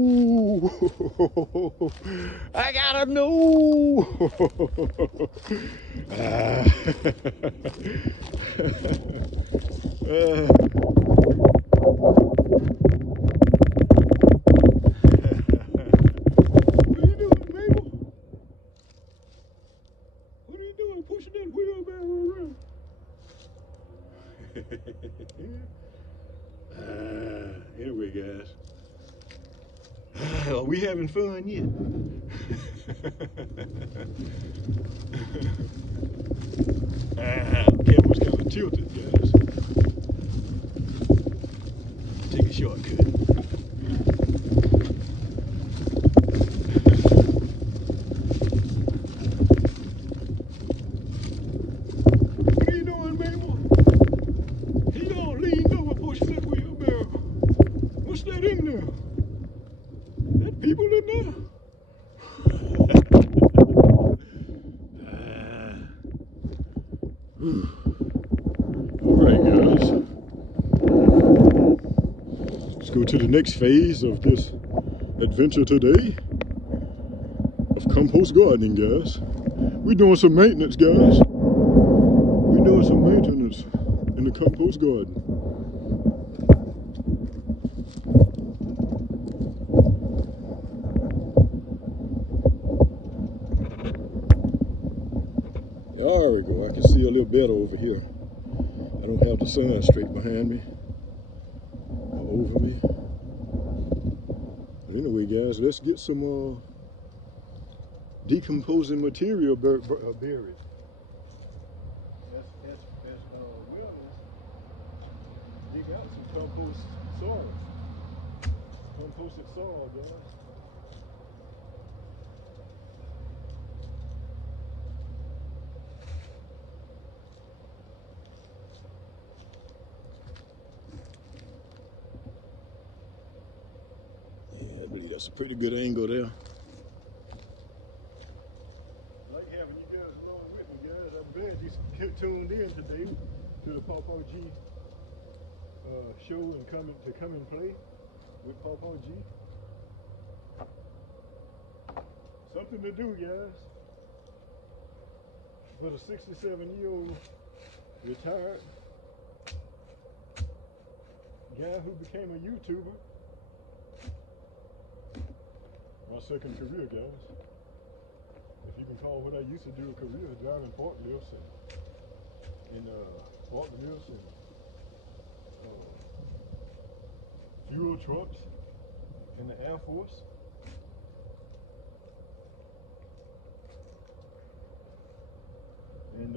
know. I gotta know. What are you doing, Mabel? What are you doing pushing that wheelbarrow around? Anyway, guys. Are we having fun yet? Camera's kind of tilted, guys. Take a shortcut. What are you doing, Mabel? He all leaned over pushing that wheelbarrow. What's that in there? That people in there? Alright, guys. Let's go to the next phase of this adventure today of compost gardening, guys. We're doing some maintenance, guys. We're doing some maintenance in the compost garden. There we go. I can see a little better over here. I don't have the sun straight behind me or over me. But anyway, guys, let's get some decomposing material buried. That's wellness. Dig out some compost soil. Composted soil, guys. That's a pretty good angle there. I like having you guys along with me, guys. I'm glad you tuned in today to the Pt1 show and come and play with Pt1. Something to do, guys. For the 67-year-old retired guy who became a YouTuber. My second career, guys. If you can call what I used to do a career, driving forklifts and fuel trucks in the Air Force. And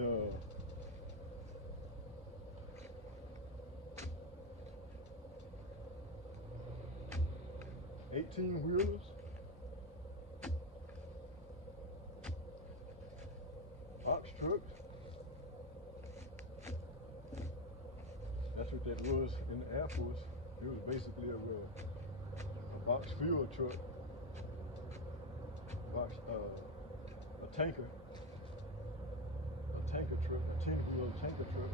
18-wheelers. Box trucks. That's what that was in the Air Force. It was basically a box fuel truck, a tanker truck, a 10-wheel tanker truck.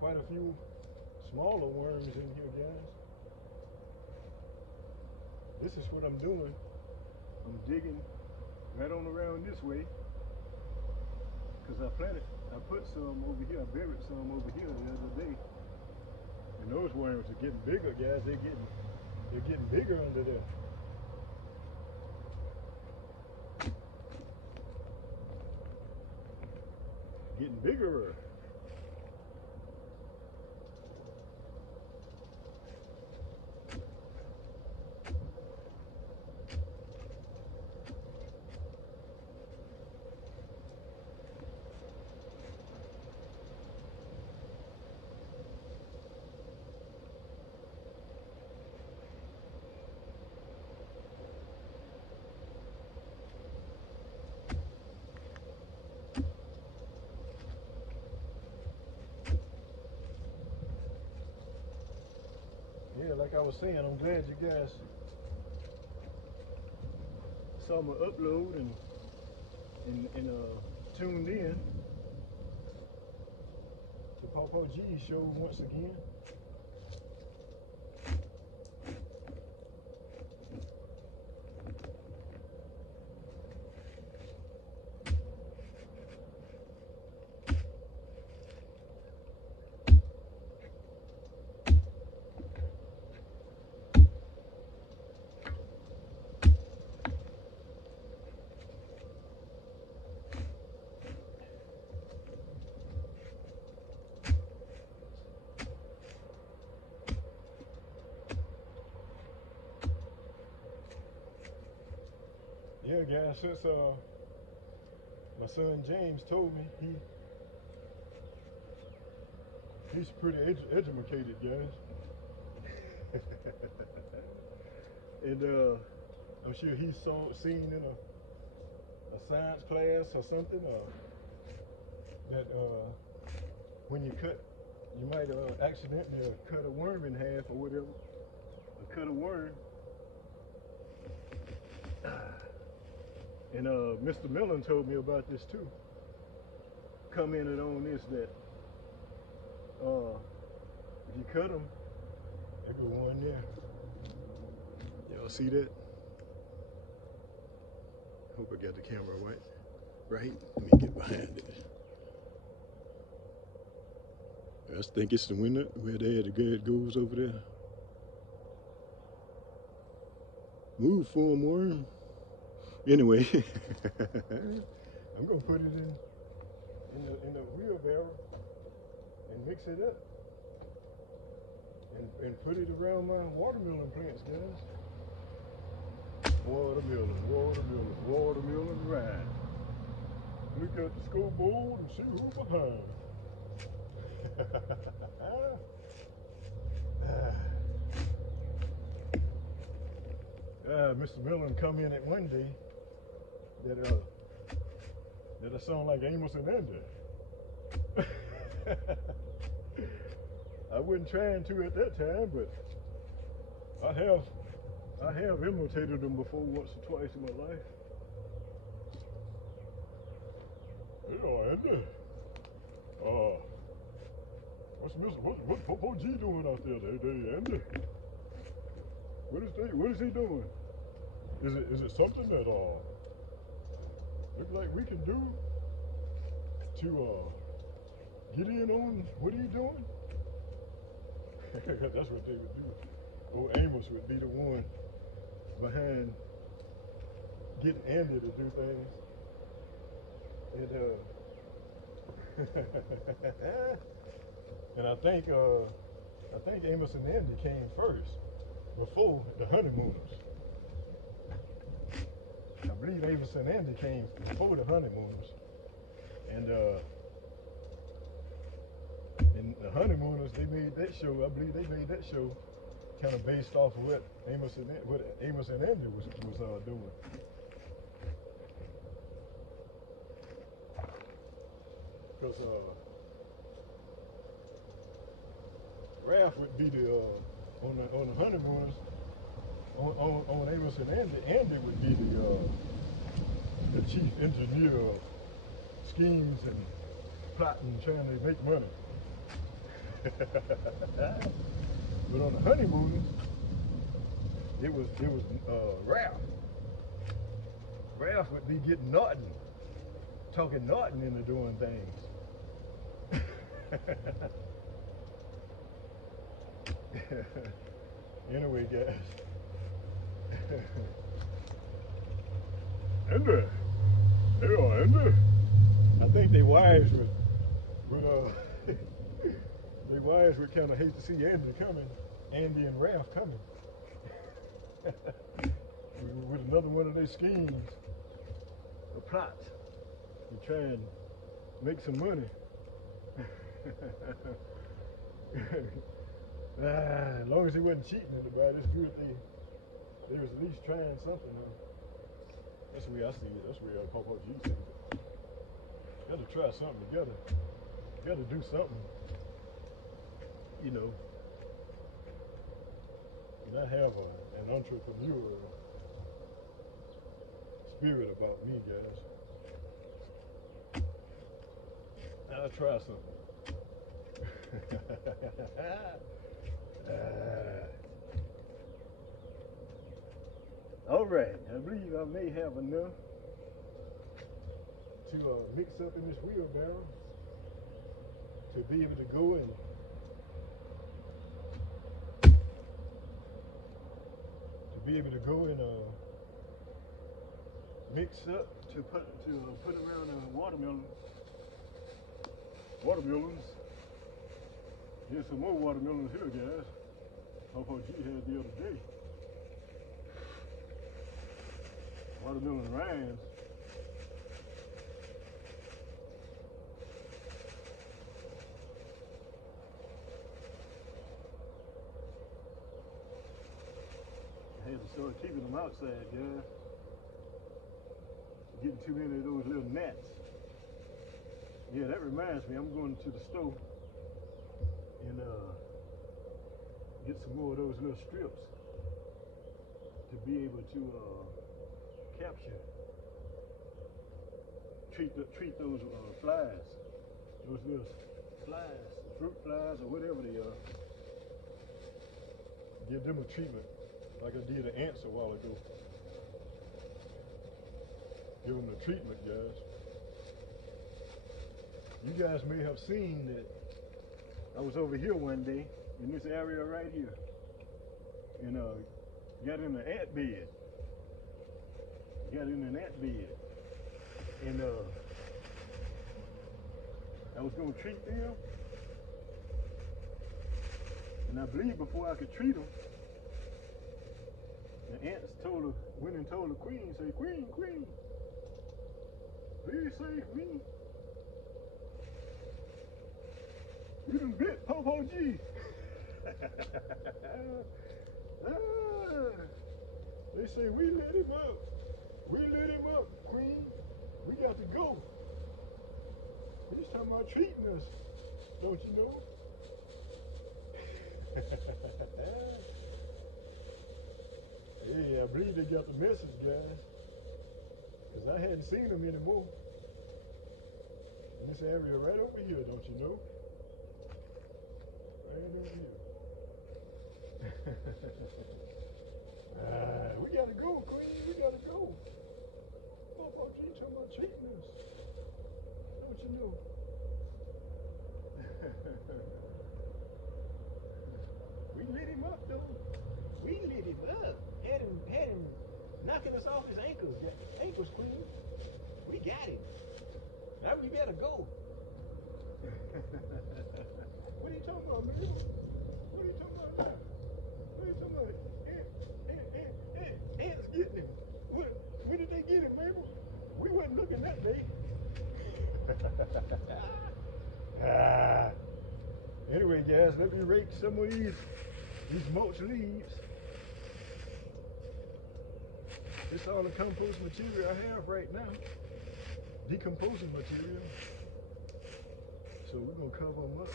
Quite a few smaller worms in here, guys. This is what I'm doing. I'm digging right on around this way because I put some over here, I buried some over here the other day. And those worms are getting bigger, guys. They're getting bigger under there. Getting bigger. Yeah, like I was saying, I'm glad you guys saw my upload and tuned in to Papa G's show once again. Yeah, guys, since my son James told me he's pretty educated, guys. And I'm sure he's seen in a science class or something that when you might accidentally cut a worm in half or whatever, or cut a worm. And Mr. Millen told me about this too. Commented on this, that if you cut them, there go one there. Y'all see that? Hope I got the camera right. Let me get behind it. I think it's the window where it goes over there. Move for him, worm. Anyway, I'm gonna put it in the wheelbarrow and mix it up and put it around my watermelon plants, guys. Watermelon ride. Look at the scoreboard and see who's behind. Mr. Millen commented one day that I sound like Amos and Andy. I wasn't trying to at that time, but I have imitated them before once or twice in my life. Yeah, Andy. What's Popo G doing out there, Andy? What is he doing? Is it something that look like we can do to get in on what he's doing? That's what they would do. Old Amos would be the one behind getting Andy to do things. And I think Amos and Andy came first before the honeymooners. I believe Amos and Andy came before the honeymooners, and the honeymooners, they made that show. I believe they made that show kind of based off of what Amos and Andy was doing. Because Ralph would be the on the honeymooners. On Amos and Andy would be the chief engineer of schemes and plotting, trying to make money. But on the honeymooners, it was Ralph. Ralph would be getting talking Norton into doing things. Anyway, guys. Andy. Yeah, Andy. I think they wives would kind of hate to see Andy and Ralph coming. With another one of their schemes, a plot to try and make some money. As long as he wasn't cheating anybody, it's good they was at least trying something. That's the way I see it. That's the way Papa G sees it. You gotta try something. You gotta do something. You know, and I have an entrepreneur spirit about me, guys. I'll try something. All right, I believe I may have enough to mix up in this wheelbarrow to be able to go and mix up to put around watermelons. Here's some more watermelons here, guys. Papa G had the other day. Watermelon rinds. I had to start keeping them outside, guys. Getting too many of those little gnats. Yeah, that reminds me, I'm going to the store and get some more of those little strips to be able to capture, treat those flies, those little flies, fruit flies or whatever they are. Give them a treatment like I did the ants a while ago. Give them the treatment, guys. You guys may have seen that I was over here one day in this area right here and got in an ant bed. And I was going to treat them, and I believe before I could treat them, the ants went and told the queen, say, "Queen, please save me. You done bit Popo G." They say, "We let him up. We let him up, Queen. We got to go." He's talking about treating us, don't you know? Yeah, I believe they got the message, guys. Because I hadn't seen them anymore. In this area right over here, don't you know? Right over here. We gotta go, Queen. We gotta go. Papa G talking about treating us. Don't you know? We lit him up, though. We lit him up. Had him knocking us off his ankles. Ankles, Queen. We got him. Now we better go. What are you talking about, man? What are you talking about now? What are you talking about? Ants getting him. When did they get him, man? We wasn't looking that day. Anyway, guys, let me rake some of these mulch leaves. This is all the compost material I have right now. Decomposing material. So we're going to cover them up.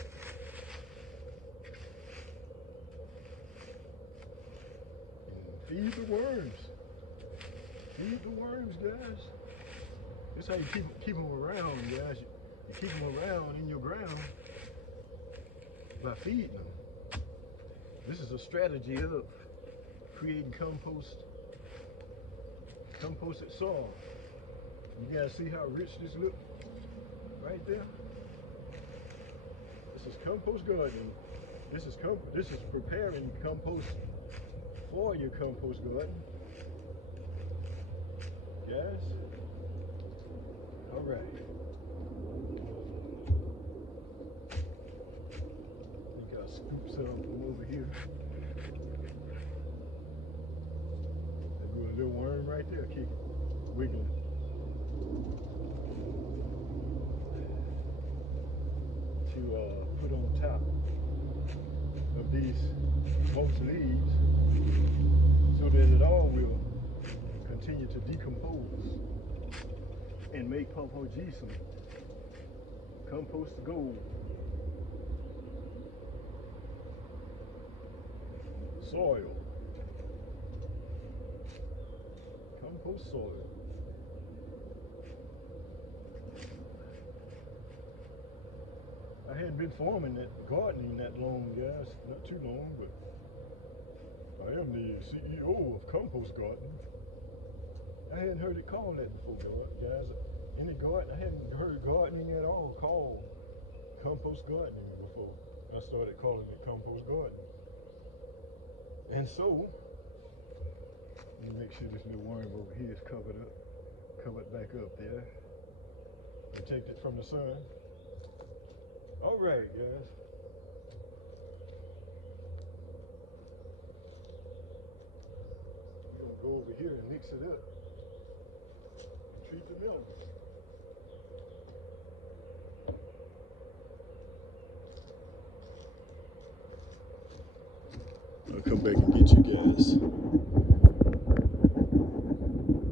And feed the worms. Feed the worms, guys. This is how you keep them around, guys. You keep them around in your ground by feeding them. This is a strategy of creating composted soil. You guys see how rich this looks right there? This is compost gardening. This is preparing compost for your compost garden. Guys, all right. You gotta scoop some from over here. There's a little worm right there, keep wiggling. To put on top of these mulch leaves so that it all will continue to decompose and make Popo G some compost gold. Soil. Compost soil. hadn't been farming that gardening that long, guys. Not too long, but I am the CEO of compost gardening. I hadn't heard it called that before, guys. Any garden, I hadn't heard gardening at all called compost gardening before. I started calling it compost gardening. And so, let me make sure this little worm over here is covered back up there. Protect it from the sun. All right, guys. We're gonna go over here and mix it up. Treat the melon. I'll come back and get you guys.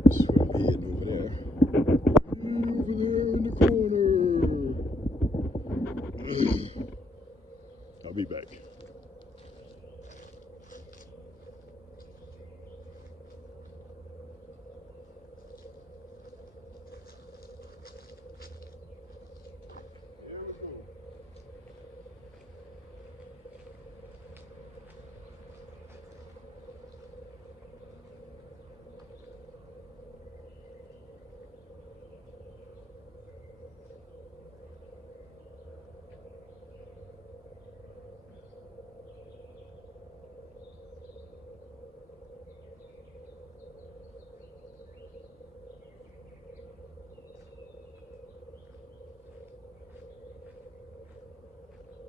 That's where I'm heading over there. Over there in the corner. I'll be back.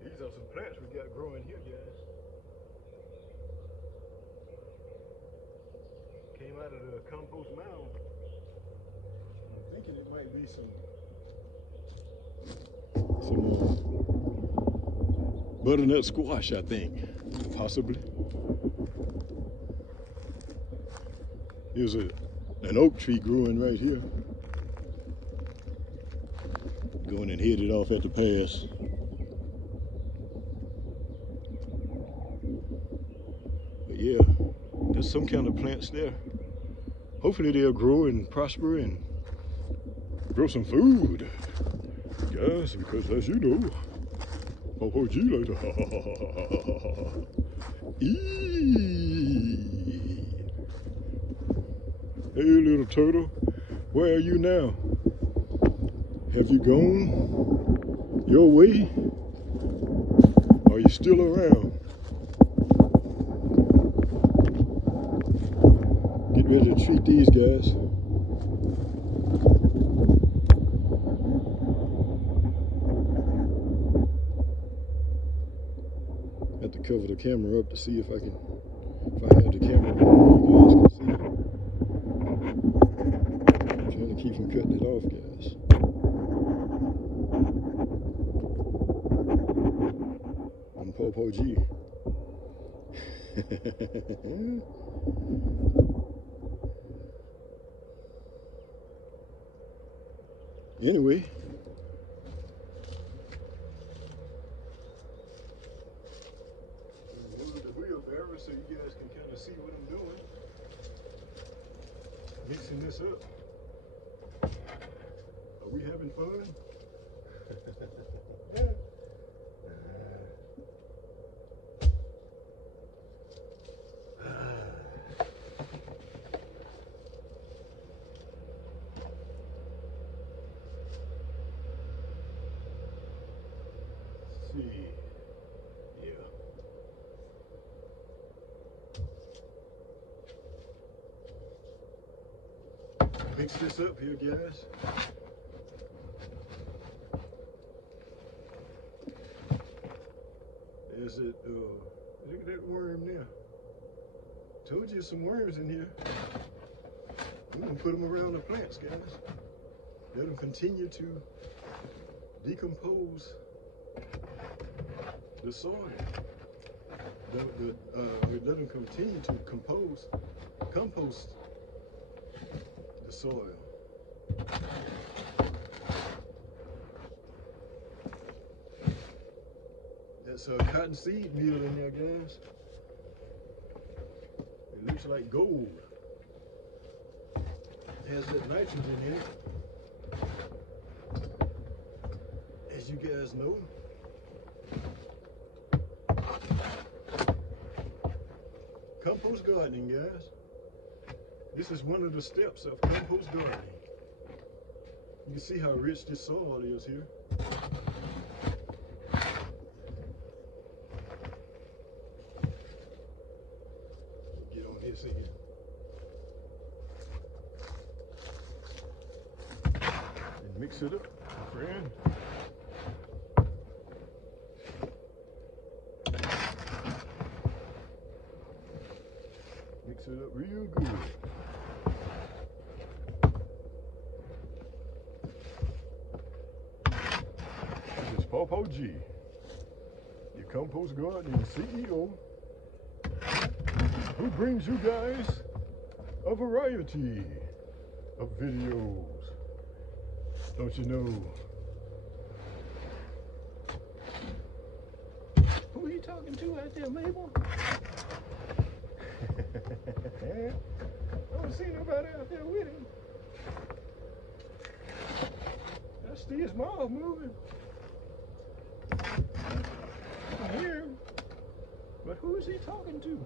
These are some plants we got growing here, guys. Came out of the compost mound. I'm thinking it might be some butternut squash, I think, possibly. Here's an oak tree growing right here. Going and hit it off at the pass. But yeah, there's some kind of plants there. Hopefully they'll grow and prosper and grow some food, guys, because as you know, Pt1 later. Hey, little turtle, where are you now? Have you gone your way? Are you still around? Get ready to treat these guys. Have to cover the camera up to see if I have the camera on, you guys can see. I'm trying to keep from cutting it off, guys. I'm Pt1. Anyway, move the wheelbarrow so you guys can kind of see what I'm doing. Mixing this up. Are we having fun? Yeah. Mix this up here, guys. Is it, look at that worm there. Told you some worms in here. We're gonna put them around the plants, guys. Let them continue to decompose the soil. Let them continue to compost the soil. That's cotton seed meal in there, guys. It looks like gold. It has that nitrogen in it. As you guys know, compost gardening, guys. This is one of the steps of compost gardening. You can see how rich this soil is here. Get on this here. And mix it up, my friend. Mix it up real good. This is Pt1, your compost gardening CEO, who brings you guys a variety of videos. Don't you know? Who are you talking to out there, Mabel? I don't see nobody out there with him. I see his mouth moving. I can hear him. But who is he talking to?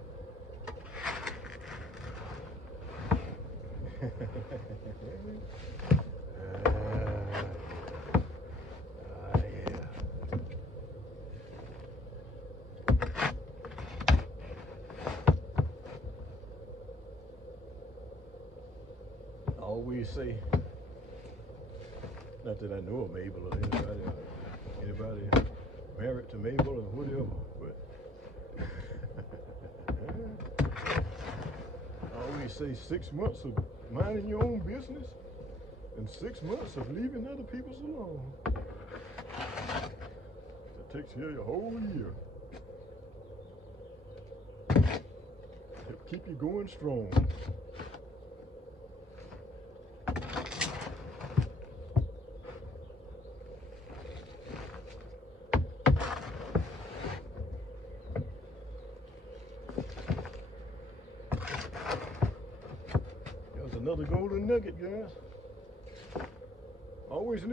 Yeah. I always say, not that I know of Mabel or anybody married to Mabel or whatever, but I always say 6 months of minding your own business and 6 months of leaving other people's alone. That takes care of your whole year. It'll keep you going strong. Another golden nugget, guys. Always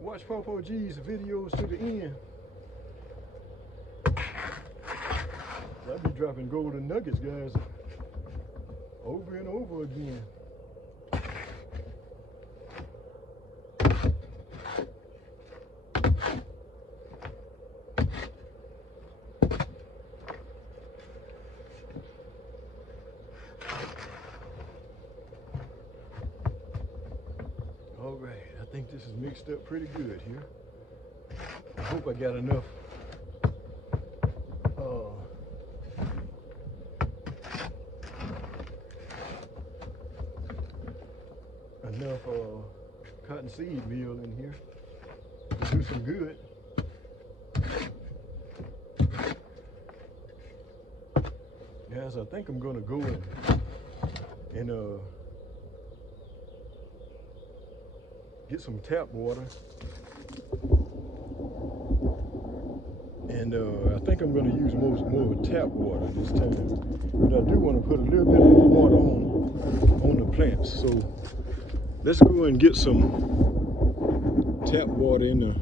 watch Pt1's videos to the end. I'll be dropping golden nuggets, guys, over and over again. All right, I think this is mixed up pretty good here. I hope I got enough cottonseed meal in here to do some good. Guys, I think I'm gonna go and get some tap water, and I think I'm going to use more of tap water this time, but I do want to put a little bit of water on the plants. So let's go and get some tap water in the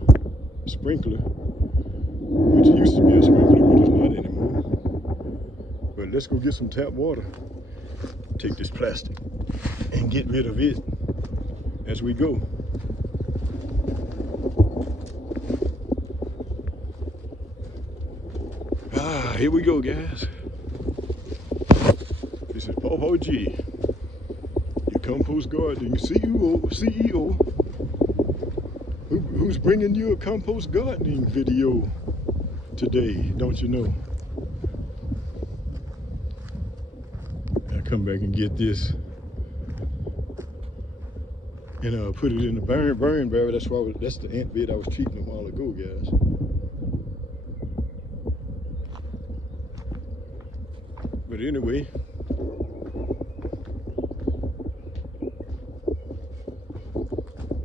sprinkler, which used to be a sprinkler, but it's not anymore. But let's go get some tap water, take this plastic and get rid of it as we go. Here we go, guys. This is Pt1, your compost gardening CEO, who's bringing you a compost gardening video today, don't you know? I'll come back and get this and put it in the burn barrel. That's the ant bed I was treating a while ago, guys. But anyway,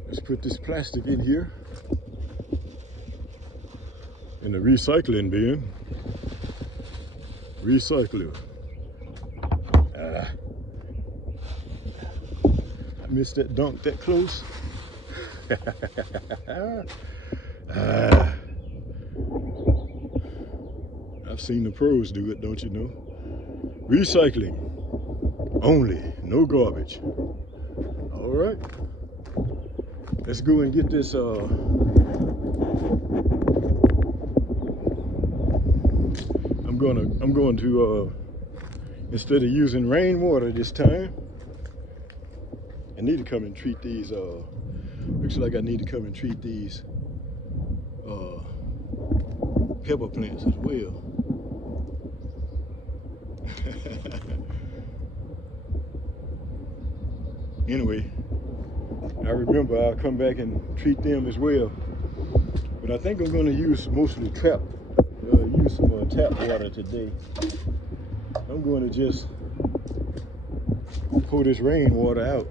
let's put this plastic in here in the recycling bin. Recycler. I missed that dunk that close. I've seen the pros do it, don't you know? Recycling. only, no garbage. All right, let's go and get this. I'm going to instead of using rainwater this time, I need to come and treat these. Looks like I need to come and treat these pepper plants as well. Anyway, I remember I'll come back and treat them as well. But I think I'm going to use mostly tap water today. I'm going to just pour this rainwater out.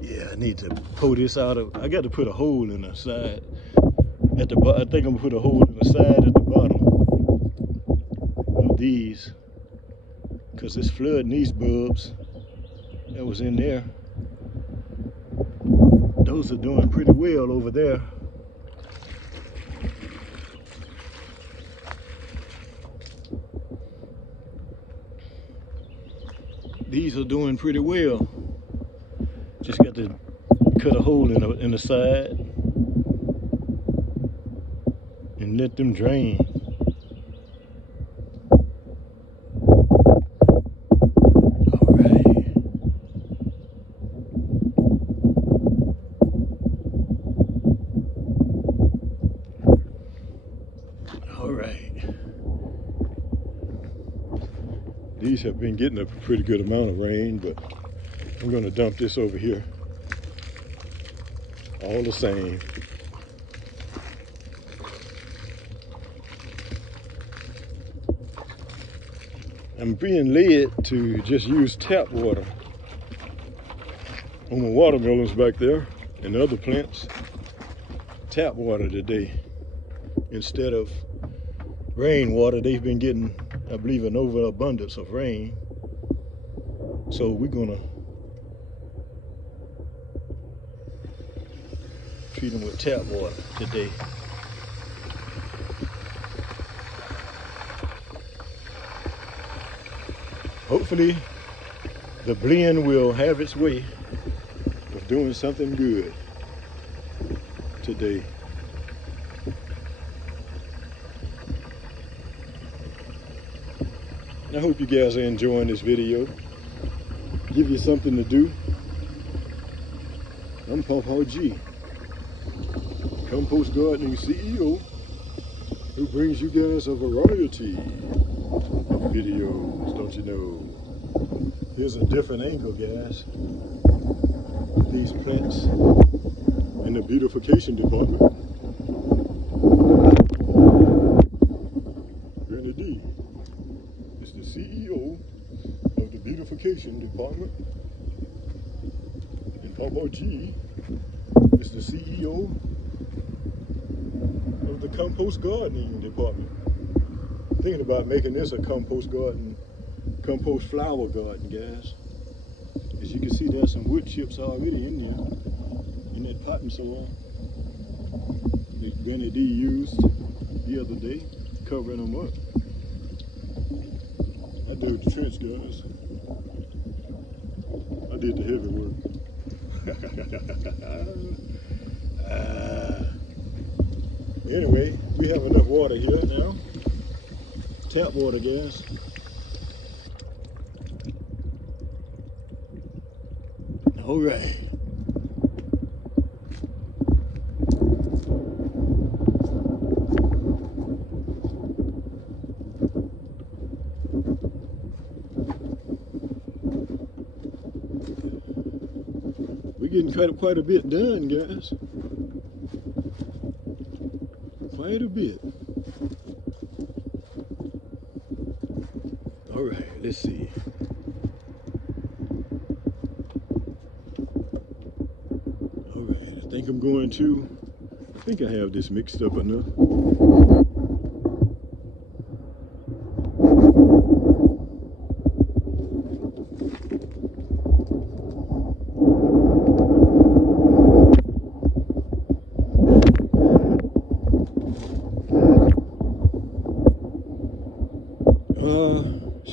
Yeah, I need to pour this out of. I got to put a hole in the side at the bottom. I think I'm gonna put a hole in the side at the bottom of these, because it's flooding these bulbs that was in there. Those are doing pretty well over there. These are doing pretty well. Just got to cut a hole in the side and let them drain. All right. All right. These have been getting a pretty good amount of rain, but I'm going to dump this over here. All the same. I'm being led to just use tap water on the watermelons back there and the other plants. Tap water today instead of rainwater. They've been getting, I believe, an overabundance of rain. So we're gonna treat them with tap water today. Hopefully the blend will have its way of doing something good today. I hope you guys are enjoying this video. Give you something to do. I'm Pt1, Compost Gardening CEO, who brings you guys a variety of videos, don't you know? Here's a different angle, guys, of these plants in the beautification department. Granny D is the CEO of the beautification department, and Pt1 is the CEO of the compost gardening department. Thinking about making this a compost flower garden, guys. As you can see, there's some wood chips already in there, in that potting soil that Granny D used the other day, covering them up. I did the trench, guys. I did the heavy work. Anyway, we have enough water here now. Tap water, guys. All right. We're getting quite a bit done, guys. Quite a bit. All right, let's see. All right, I think I have this mixed up enough.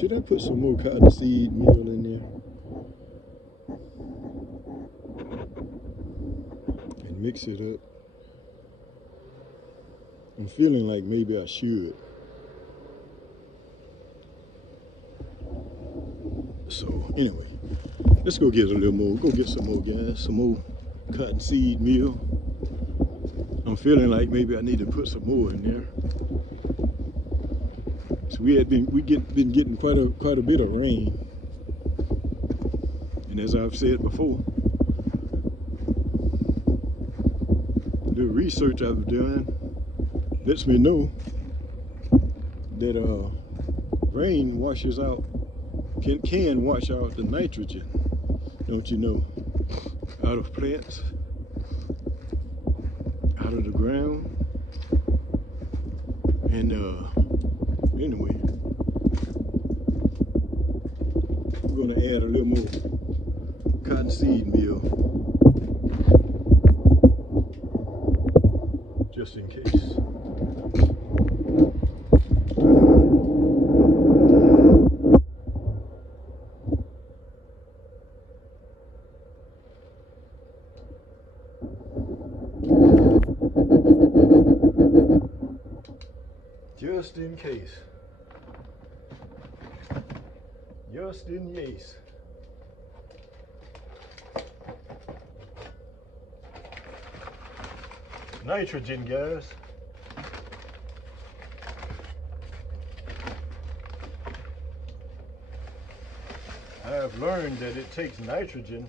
Should I put some more cottonseed meal in there? And mix it up? I'm feeling like maybe I should. So anyway, let's go get a little more. Go get some more, guys. Some more cottonseed meal. I'm feeling like maybe I need to put some more in there. So been getting quite a bit of rain, and as I've said before, the research I've done lets me know that rain washes out, can wash out the nitrogen, don't you know, out of plants, out of the ground. And anyway, we're gonna add a little more cottonseed meal just in case. Just in case. Just in case. Nitrogen, guys. I have learned that it takes nitrogen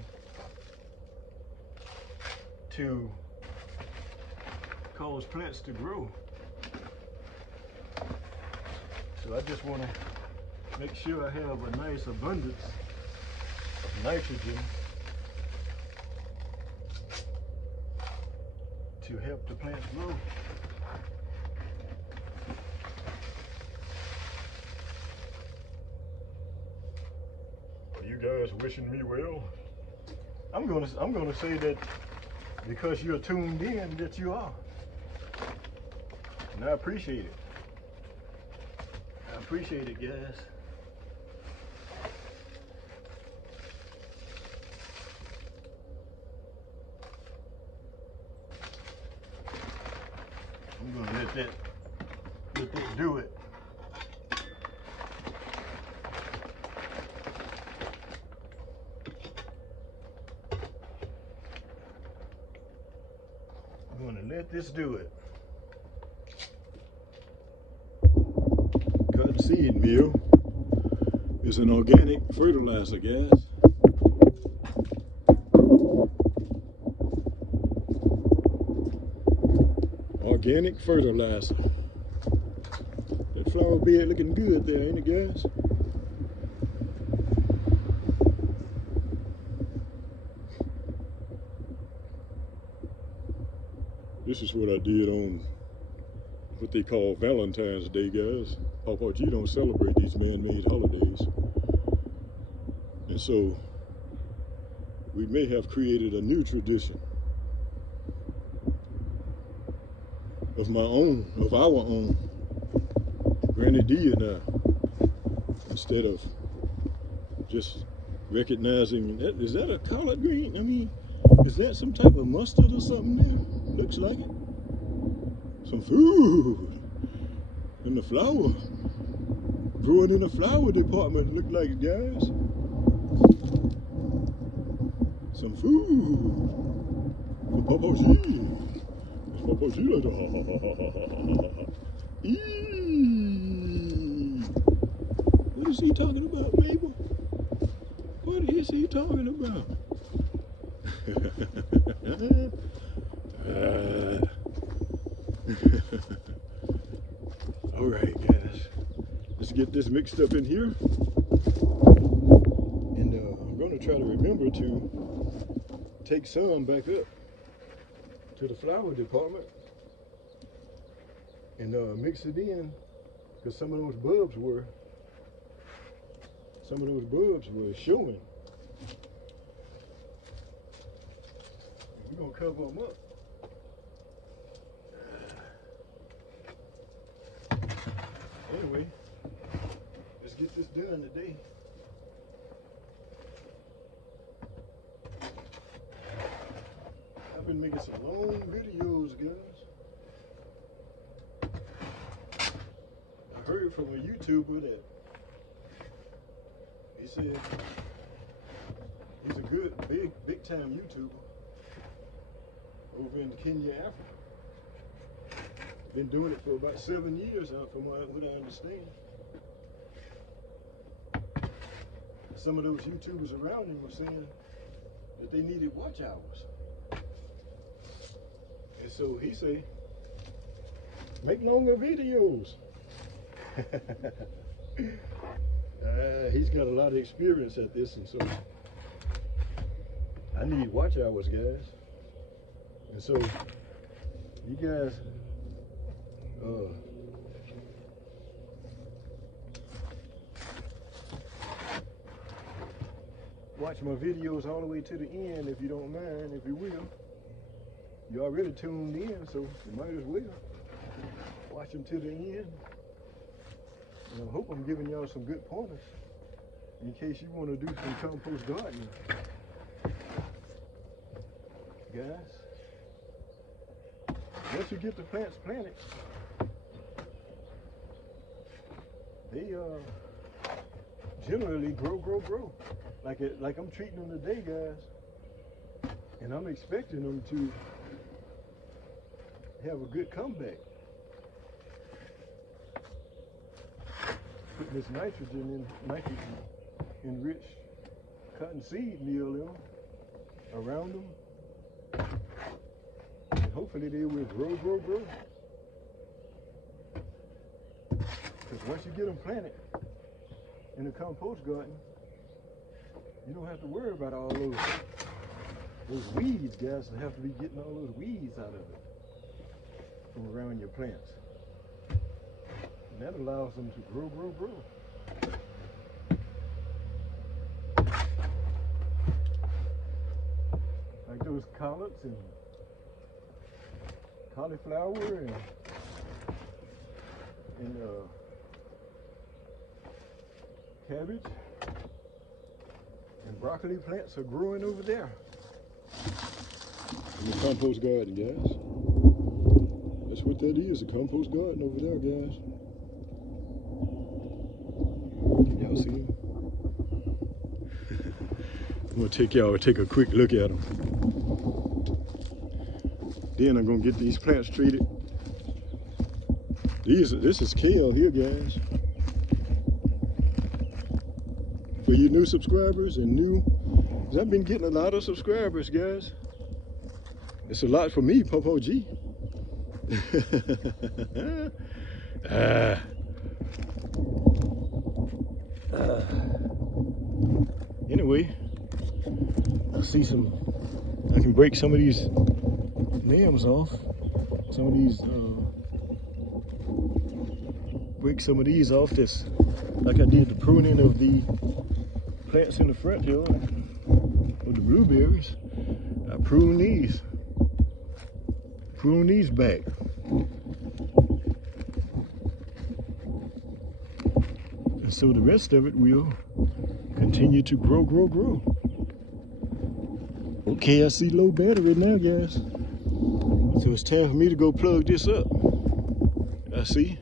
to cause plants to grow. So I just want to make sure I have a nice abundance of nitrogen to help the plants grow. Are you guys wishing me well? I'm gonna say that because you're tuned in, that you are, and I appreciate it. I appreciate it, guys. I'm gonna let that do it. I'm gonna let this do it. Cottonseed meal is an organic fertilizer, guys. Organic fertilizer. That flower bed looking good there, ain't it, guys? This is what I did on what they call Valentine's Day, guys. Papa G don't celebrate these man-made holidays. And so we may have created a new tradition of my own, of our own, Granny D and I, instead of just recognizing that. Is that a collard green? I mean, is that some type of mustard or something there? Looks like it. Some food. And the flower. Growing in the flower department, look like it, guys. Some food. For Papa G. Papa G like that. What is he talking about, Mabel? What is he talking about? All right, guys. Let's get this mixed up in here. And I'm going to try to remember to take some back up to the flower department and mix it in, because some of those bulbs were showing. We're gonna cover them up. Anyway, let's get this done today. I've been making some long videos, guys. I heard from a YouTuber that he said he's a good, big time YouTuber over in Kenya, Africa. Been doing it for about 7 years, from what I understand. Some of those YouTubers around him were saying that they needed watch hours. And so he said, make longer videos. He's got a lot of experience at this, and so I need watch hours, guys. And so you guys watch my videos all the way to the end, if you don't mind, if you will. You already tuned in, so you might as well watch them to the end. And I hope I'm giving y'all some good pointers in case you want to do some compost gardening. Guys, once you get the plants planted, they generally grow. Like I'm treating them today, guys. And I'm expecting them to have a good comeback. Putting this nitrogen enriched cotton seed meal in them, around them. And hopefully they will grow. Because once you get them planted in the compost garden, you don't have to worry about all those weeds, guys. That have to be getting all those weeds out of it from around your plants. And that allows them to grow. Like those collards and cauliflower and cabbage and broccoli plants are growing over there in the compost garden, guys. That's what that is, a compost garden over there, guys. Can y'all see them? I'm gonna take y'all take a quick look at them. Then I'm gonna get these plants treated. This is kale here, guys. For you new subscribers and because I've been getting a lot of subscribers, guys. It's a lot for me, Popo G. Anyway, I can break some of these limbs off. Break some of these off, this, like I did the pruning of the plants in the front yard with the blueberries. I prune these back. And so the rest of it will continue to grow. Okay, I see low battery now, guys. So it's time for me to go plug this up. I see.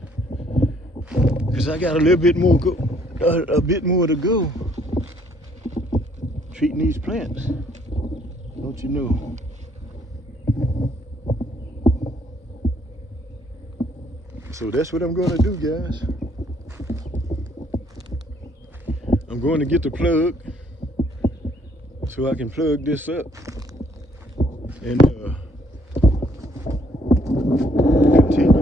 Because I got a little bit more to go. Treating these plants. Don't you know? So that's what I'm going to do, guys. I'm going to get the plug so I can plug this up and continue.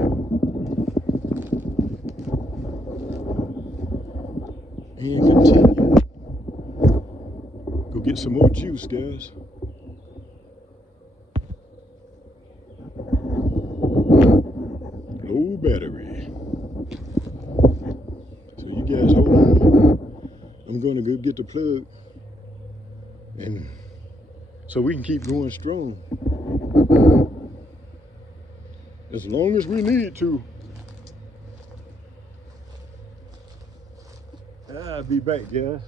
Go get some more juice, guys. Low battery. So you guys hold on. I'm going to go get the plug, and so we can keep going strong as long as we need to. I'll be back, guys.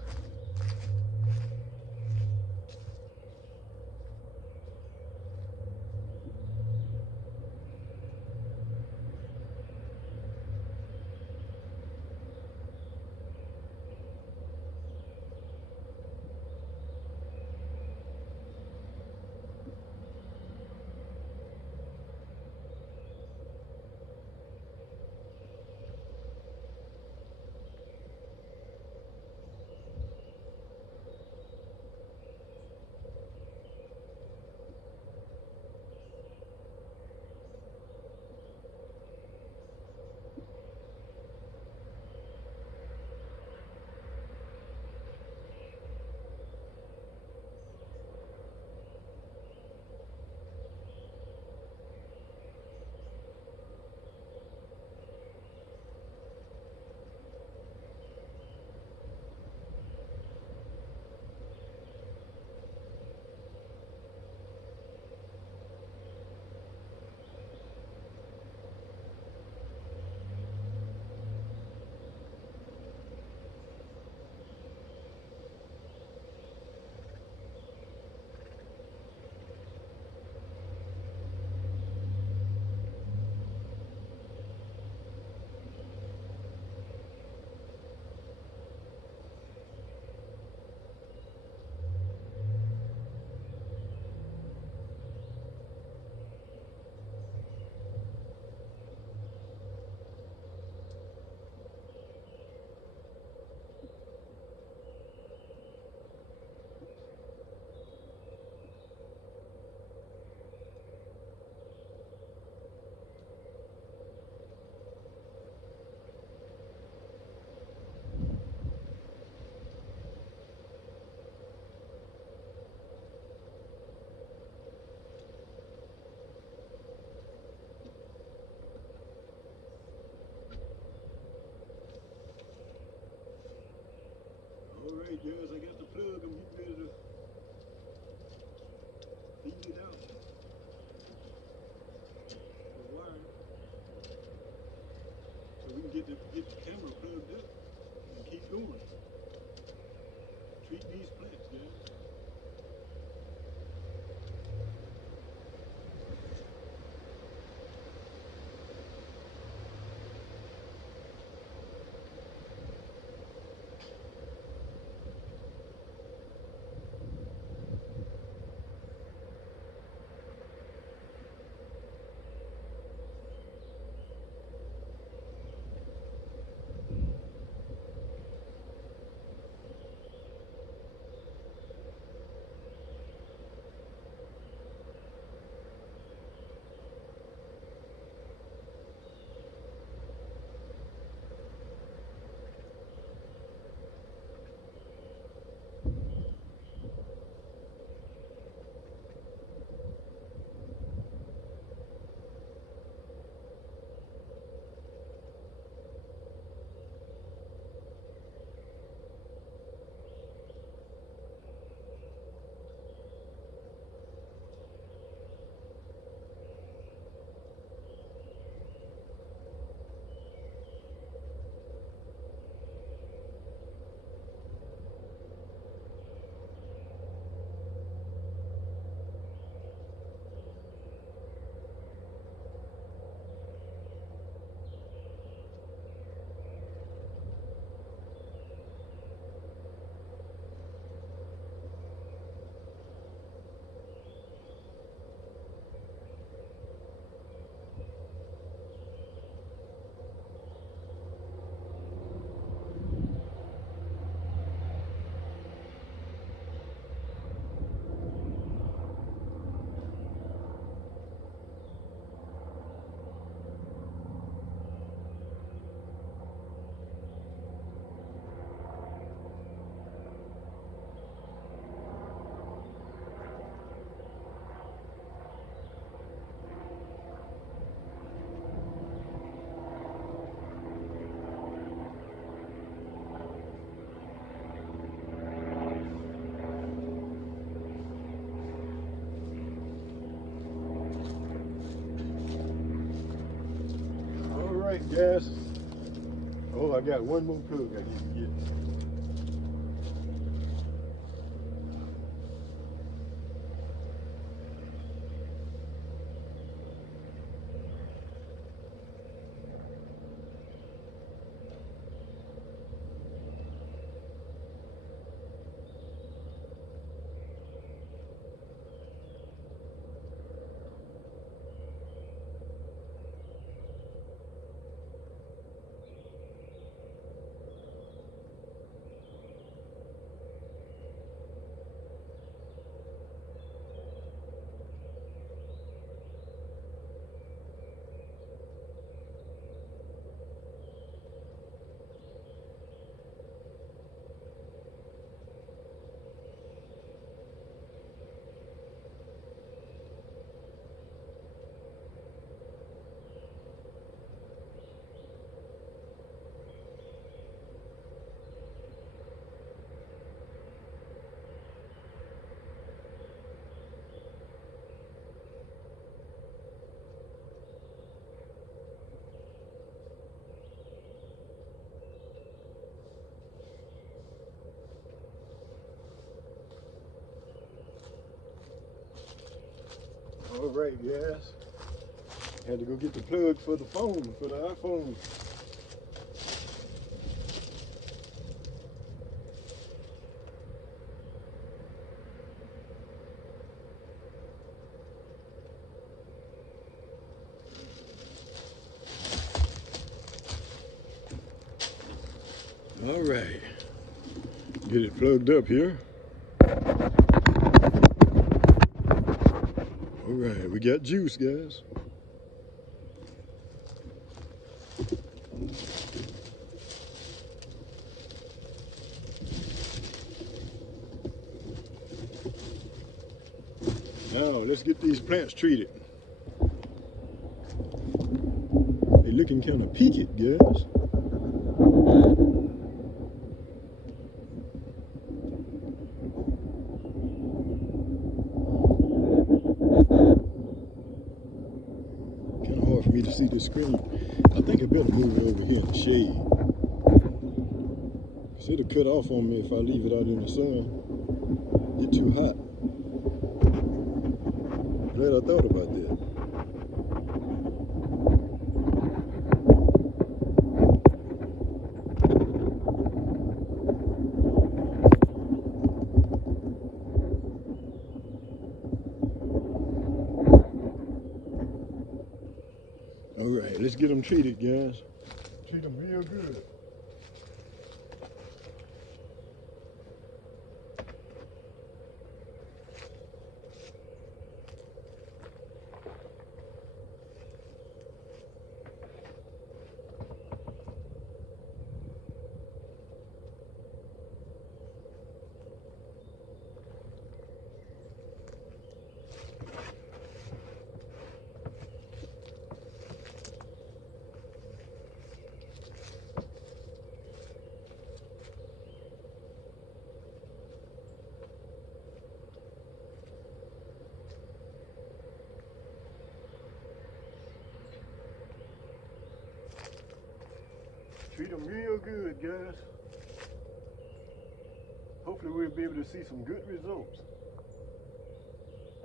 Alright, guys, I got the plug. I'm getting ready to feed it out. The wire. So we can get the camera plugged up and keep going. Treat these plants, guys. Alright, guys. Oh, I got one more plug I need to get. All right, guys. Had to go get the plug for the phone, for the iPhone. All right, get it plugged up here. All right, we got juice, guys. Now, let's get these plants treated. They're looking kind of peaked, guys. Kind of hard for me to see the screen. I think I better move it over here in the shade. Cause it'll cut off on me if I leave it out in the sun. Get too hot. Glad I thought about that. All right, let's get them treated, guys. Treat them real good. Treat them real good, guys. Hopefully we'll be able to see some good results.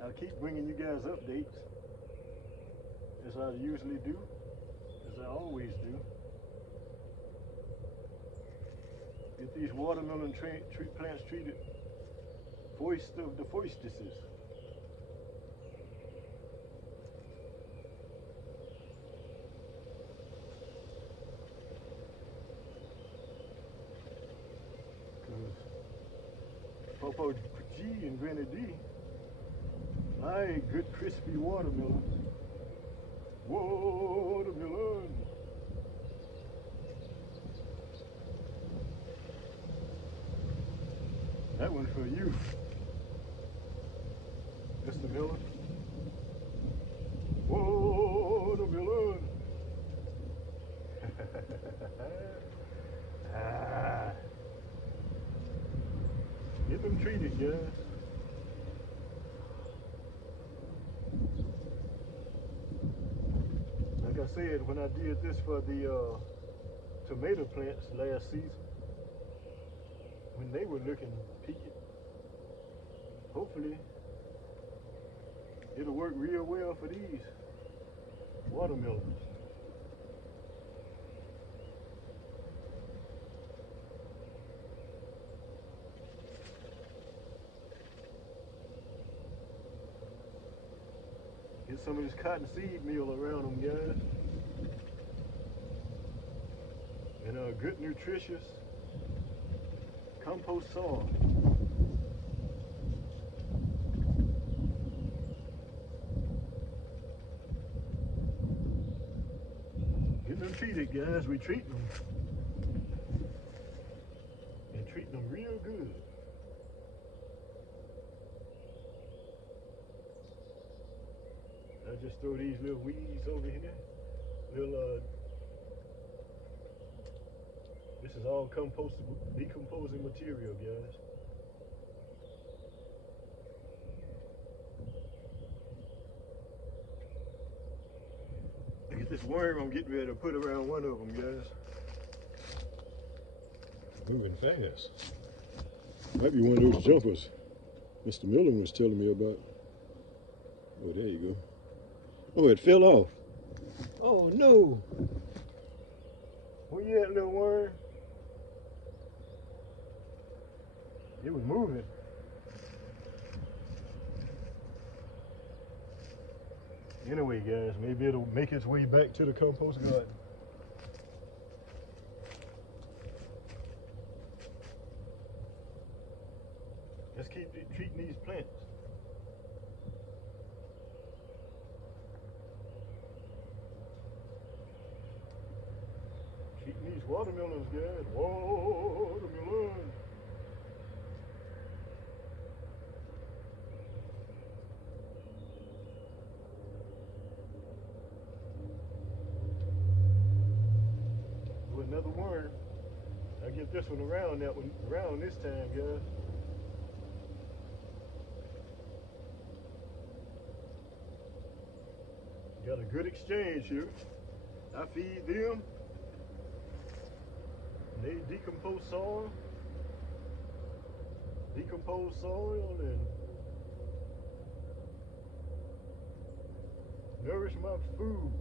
I'll keep bringing you guys updates, as I usually do, as I always do. Get these watermelon plants treated. Voice of the voices. Pt1 and Granny D like good crispy watermelon. Watermelon. That one's for you, Mr. Miller. Watermelon. Get them treated, guys. Like I said, when I did this for the tomato plants last season, when they were looking peaked, hopefully it'll work real well for these watermelons. Get some of this cotton seed meal around them, guys. And good nutritious compost soil. Get them treated, guys. We treat them. And treat them real good. I just throw these little weeds over here. This is all decomposing material, guys. Look at this worm I'm getting ready to put around one of them, guys. Moving fast. Might be one of those jumpers Mr. Miller was telling me about. Oh, there you go. Oh, it fell off. Oh, no. Where you at, little worm? It was moving. Anyway, guys, maybe it'll make its way back to the compost garden. Let's keep treating these plants. Treating these watermelons, guys. Watermelon. With another worm. I'll get this one around, that one around this time, guys. Got a good exchange here. I feed them. They decompose soil. And nourish my food.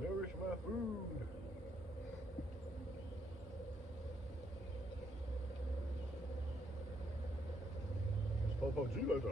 Nourish my food. It's Papa G like that.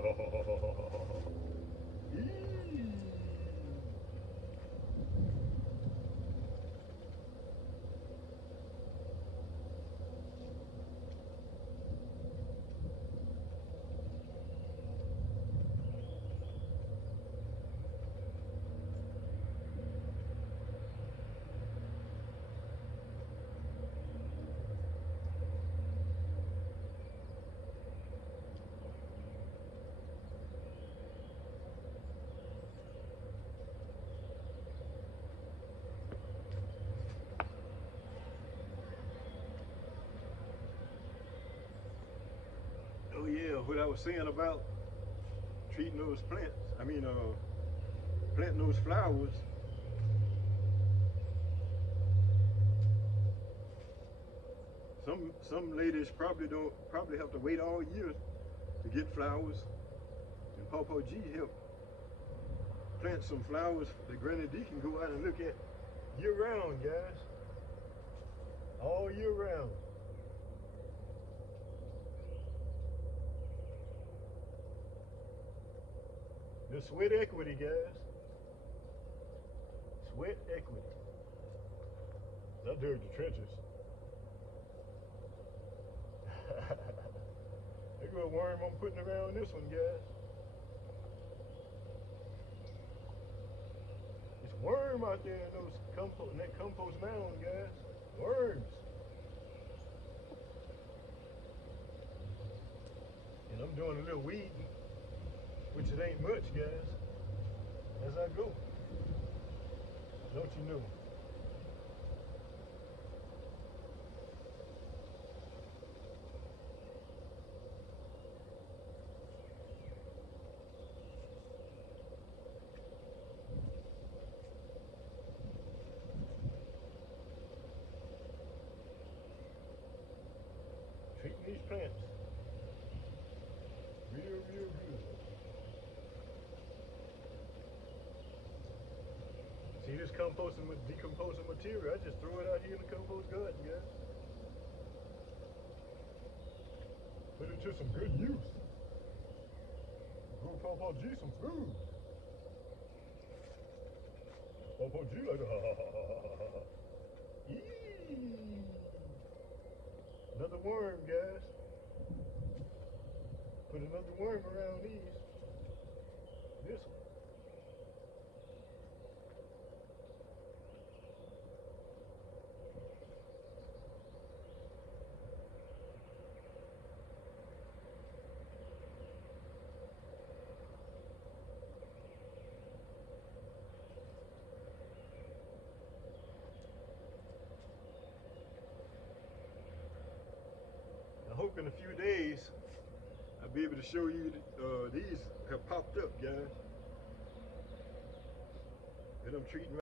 Oh yeah, what I was saying about treating those plants, planting those flowers. Some ladies probably have to wait all year to get flowers, and Papa G helped plant some flowers that Granny D can go out and look at year round, guys. All year round. The sweat equity, guys. Sweat equity. I dug the trenches. Look what worm I'm putting around this one, guys. It's worm out there in that compost mound, guys. Worms. And I'm doing a little weeding, which it ain't much, guys, as I go. Don't you know? Treating these plants real good. See this composting with decomposing material, I just throw it out here in the compost garden, guys. Put it to some good use. Grow Papa G some food. Papa G like another worm, guys. Put another worm around these. This one. I hope in a few days I'll be able to show you these have popped up, guys, that I'm treating.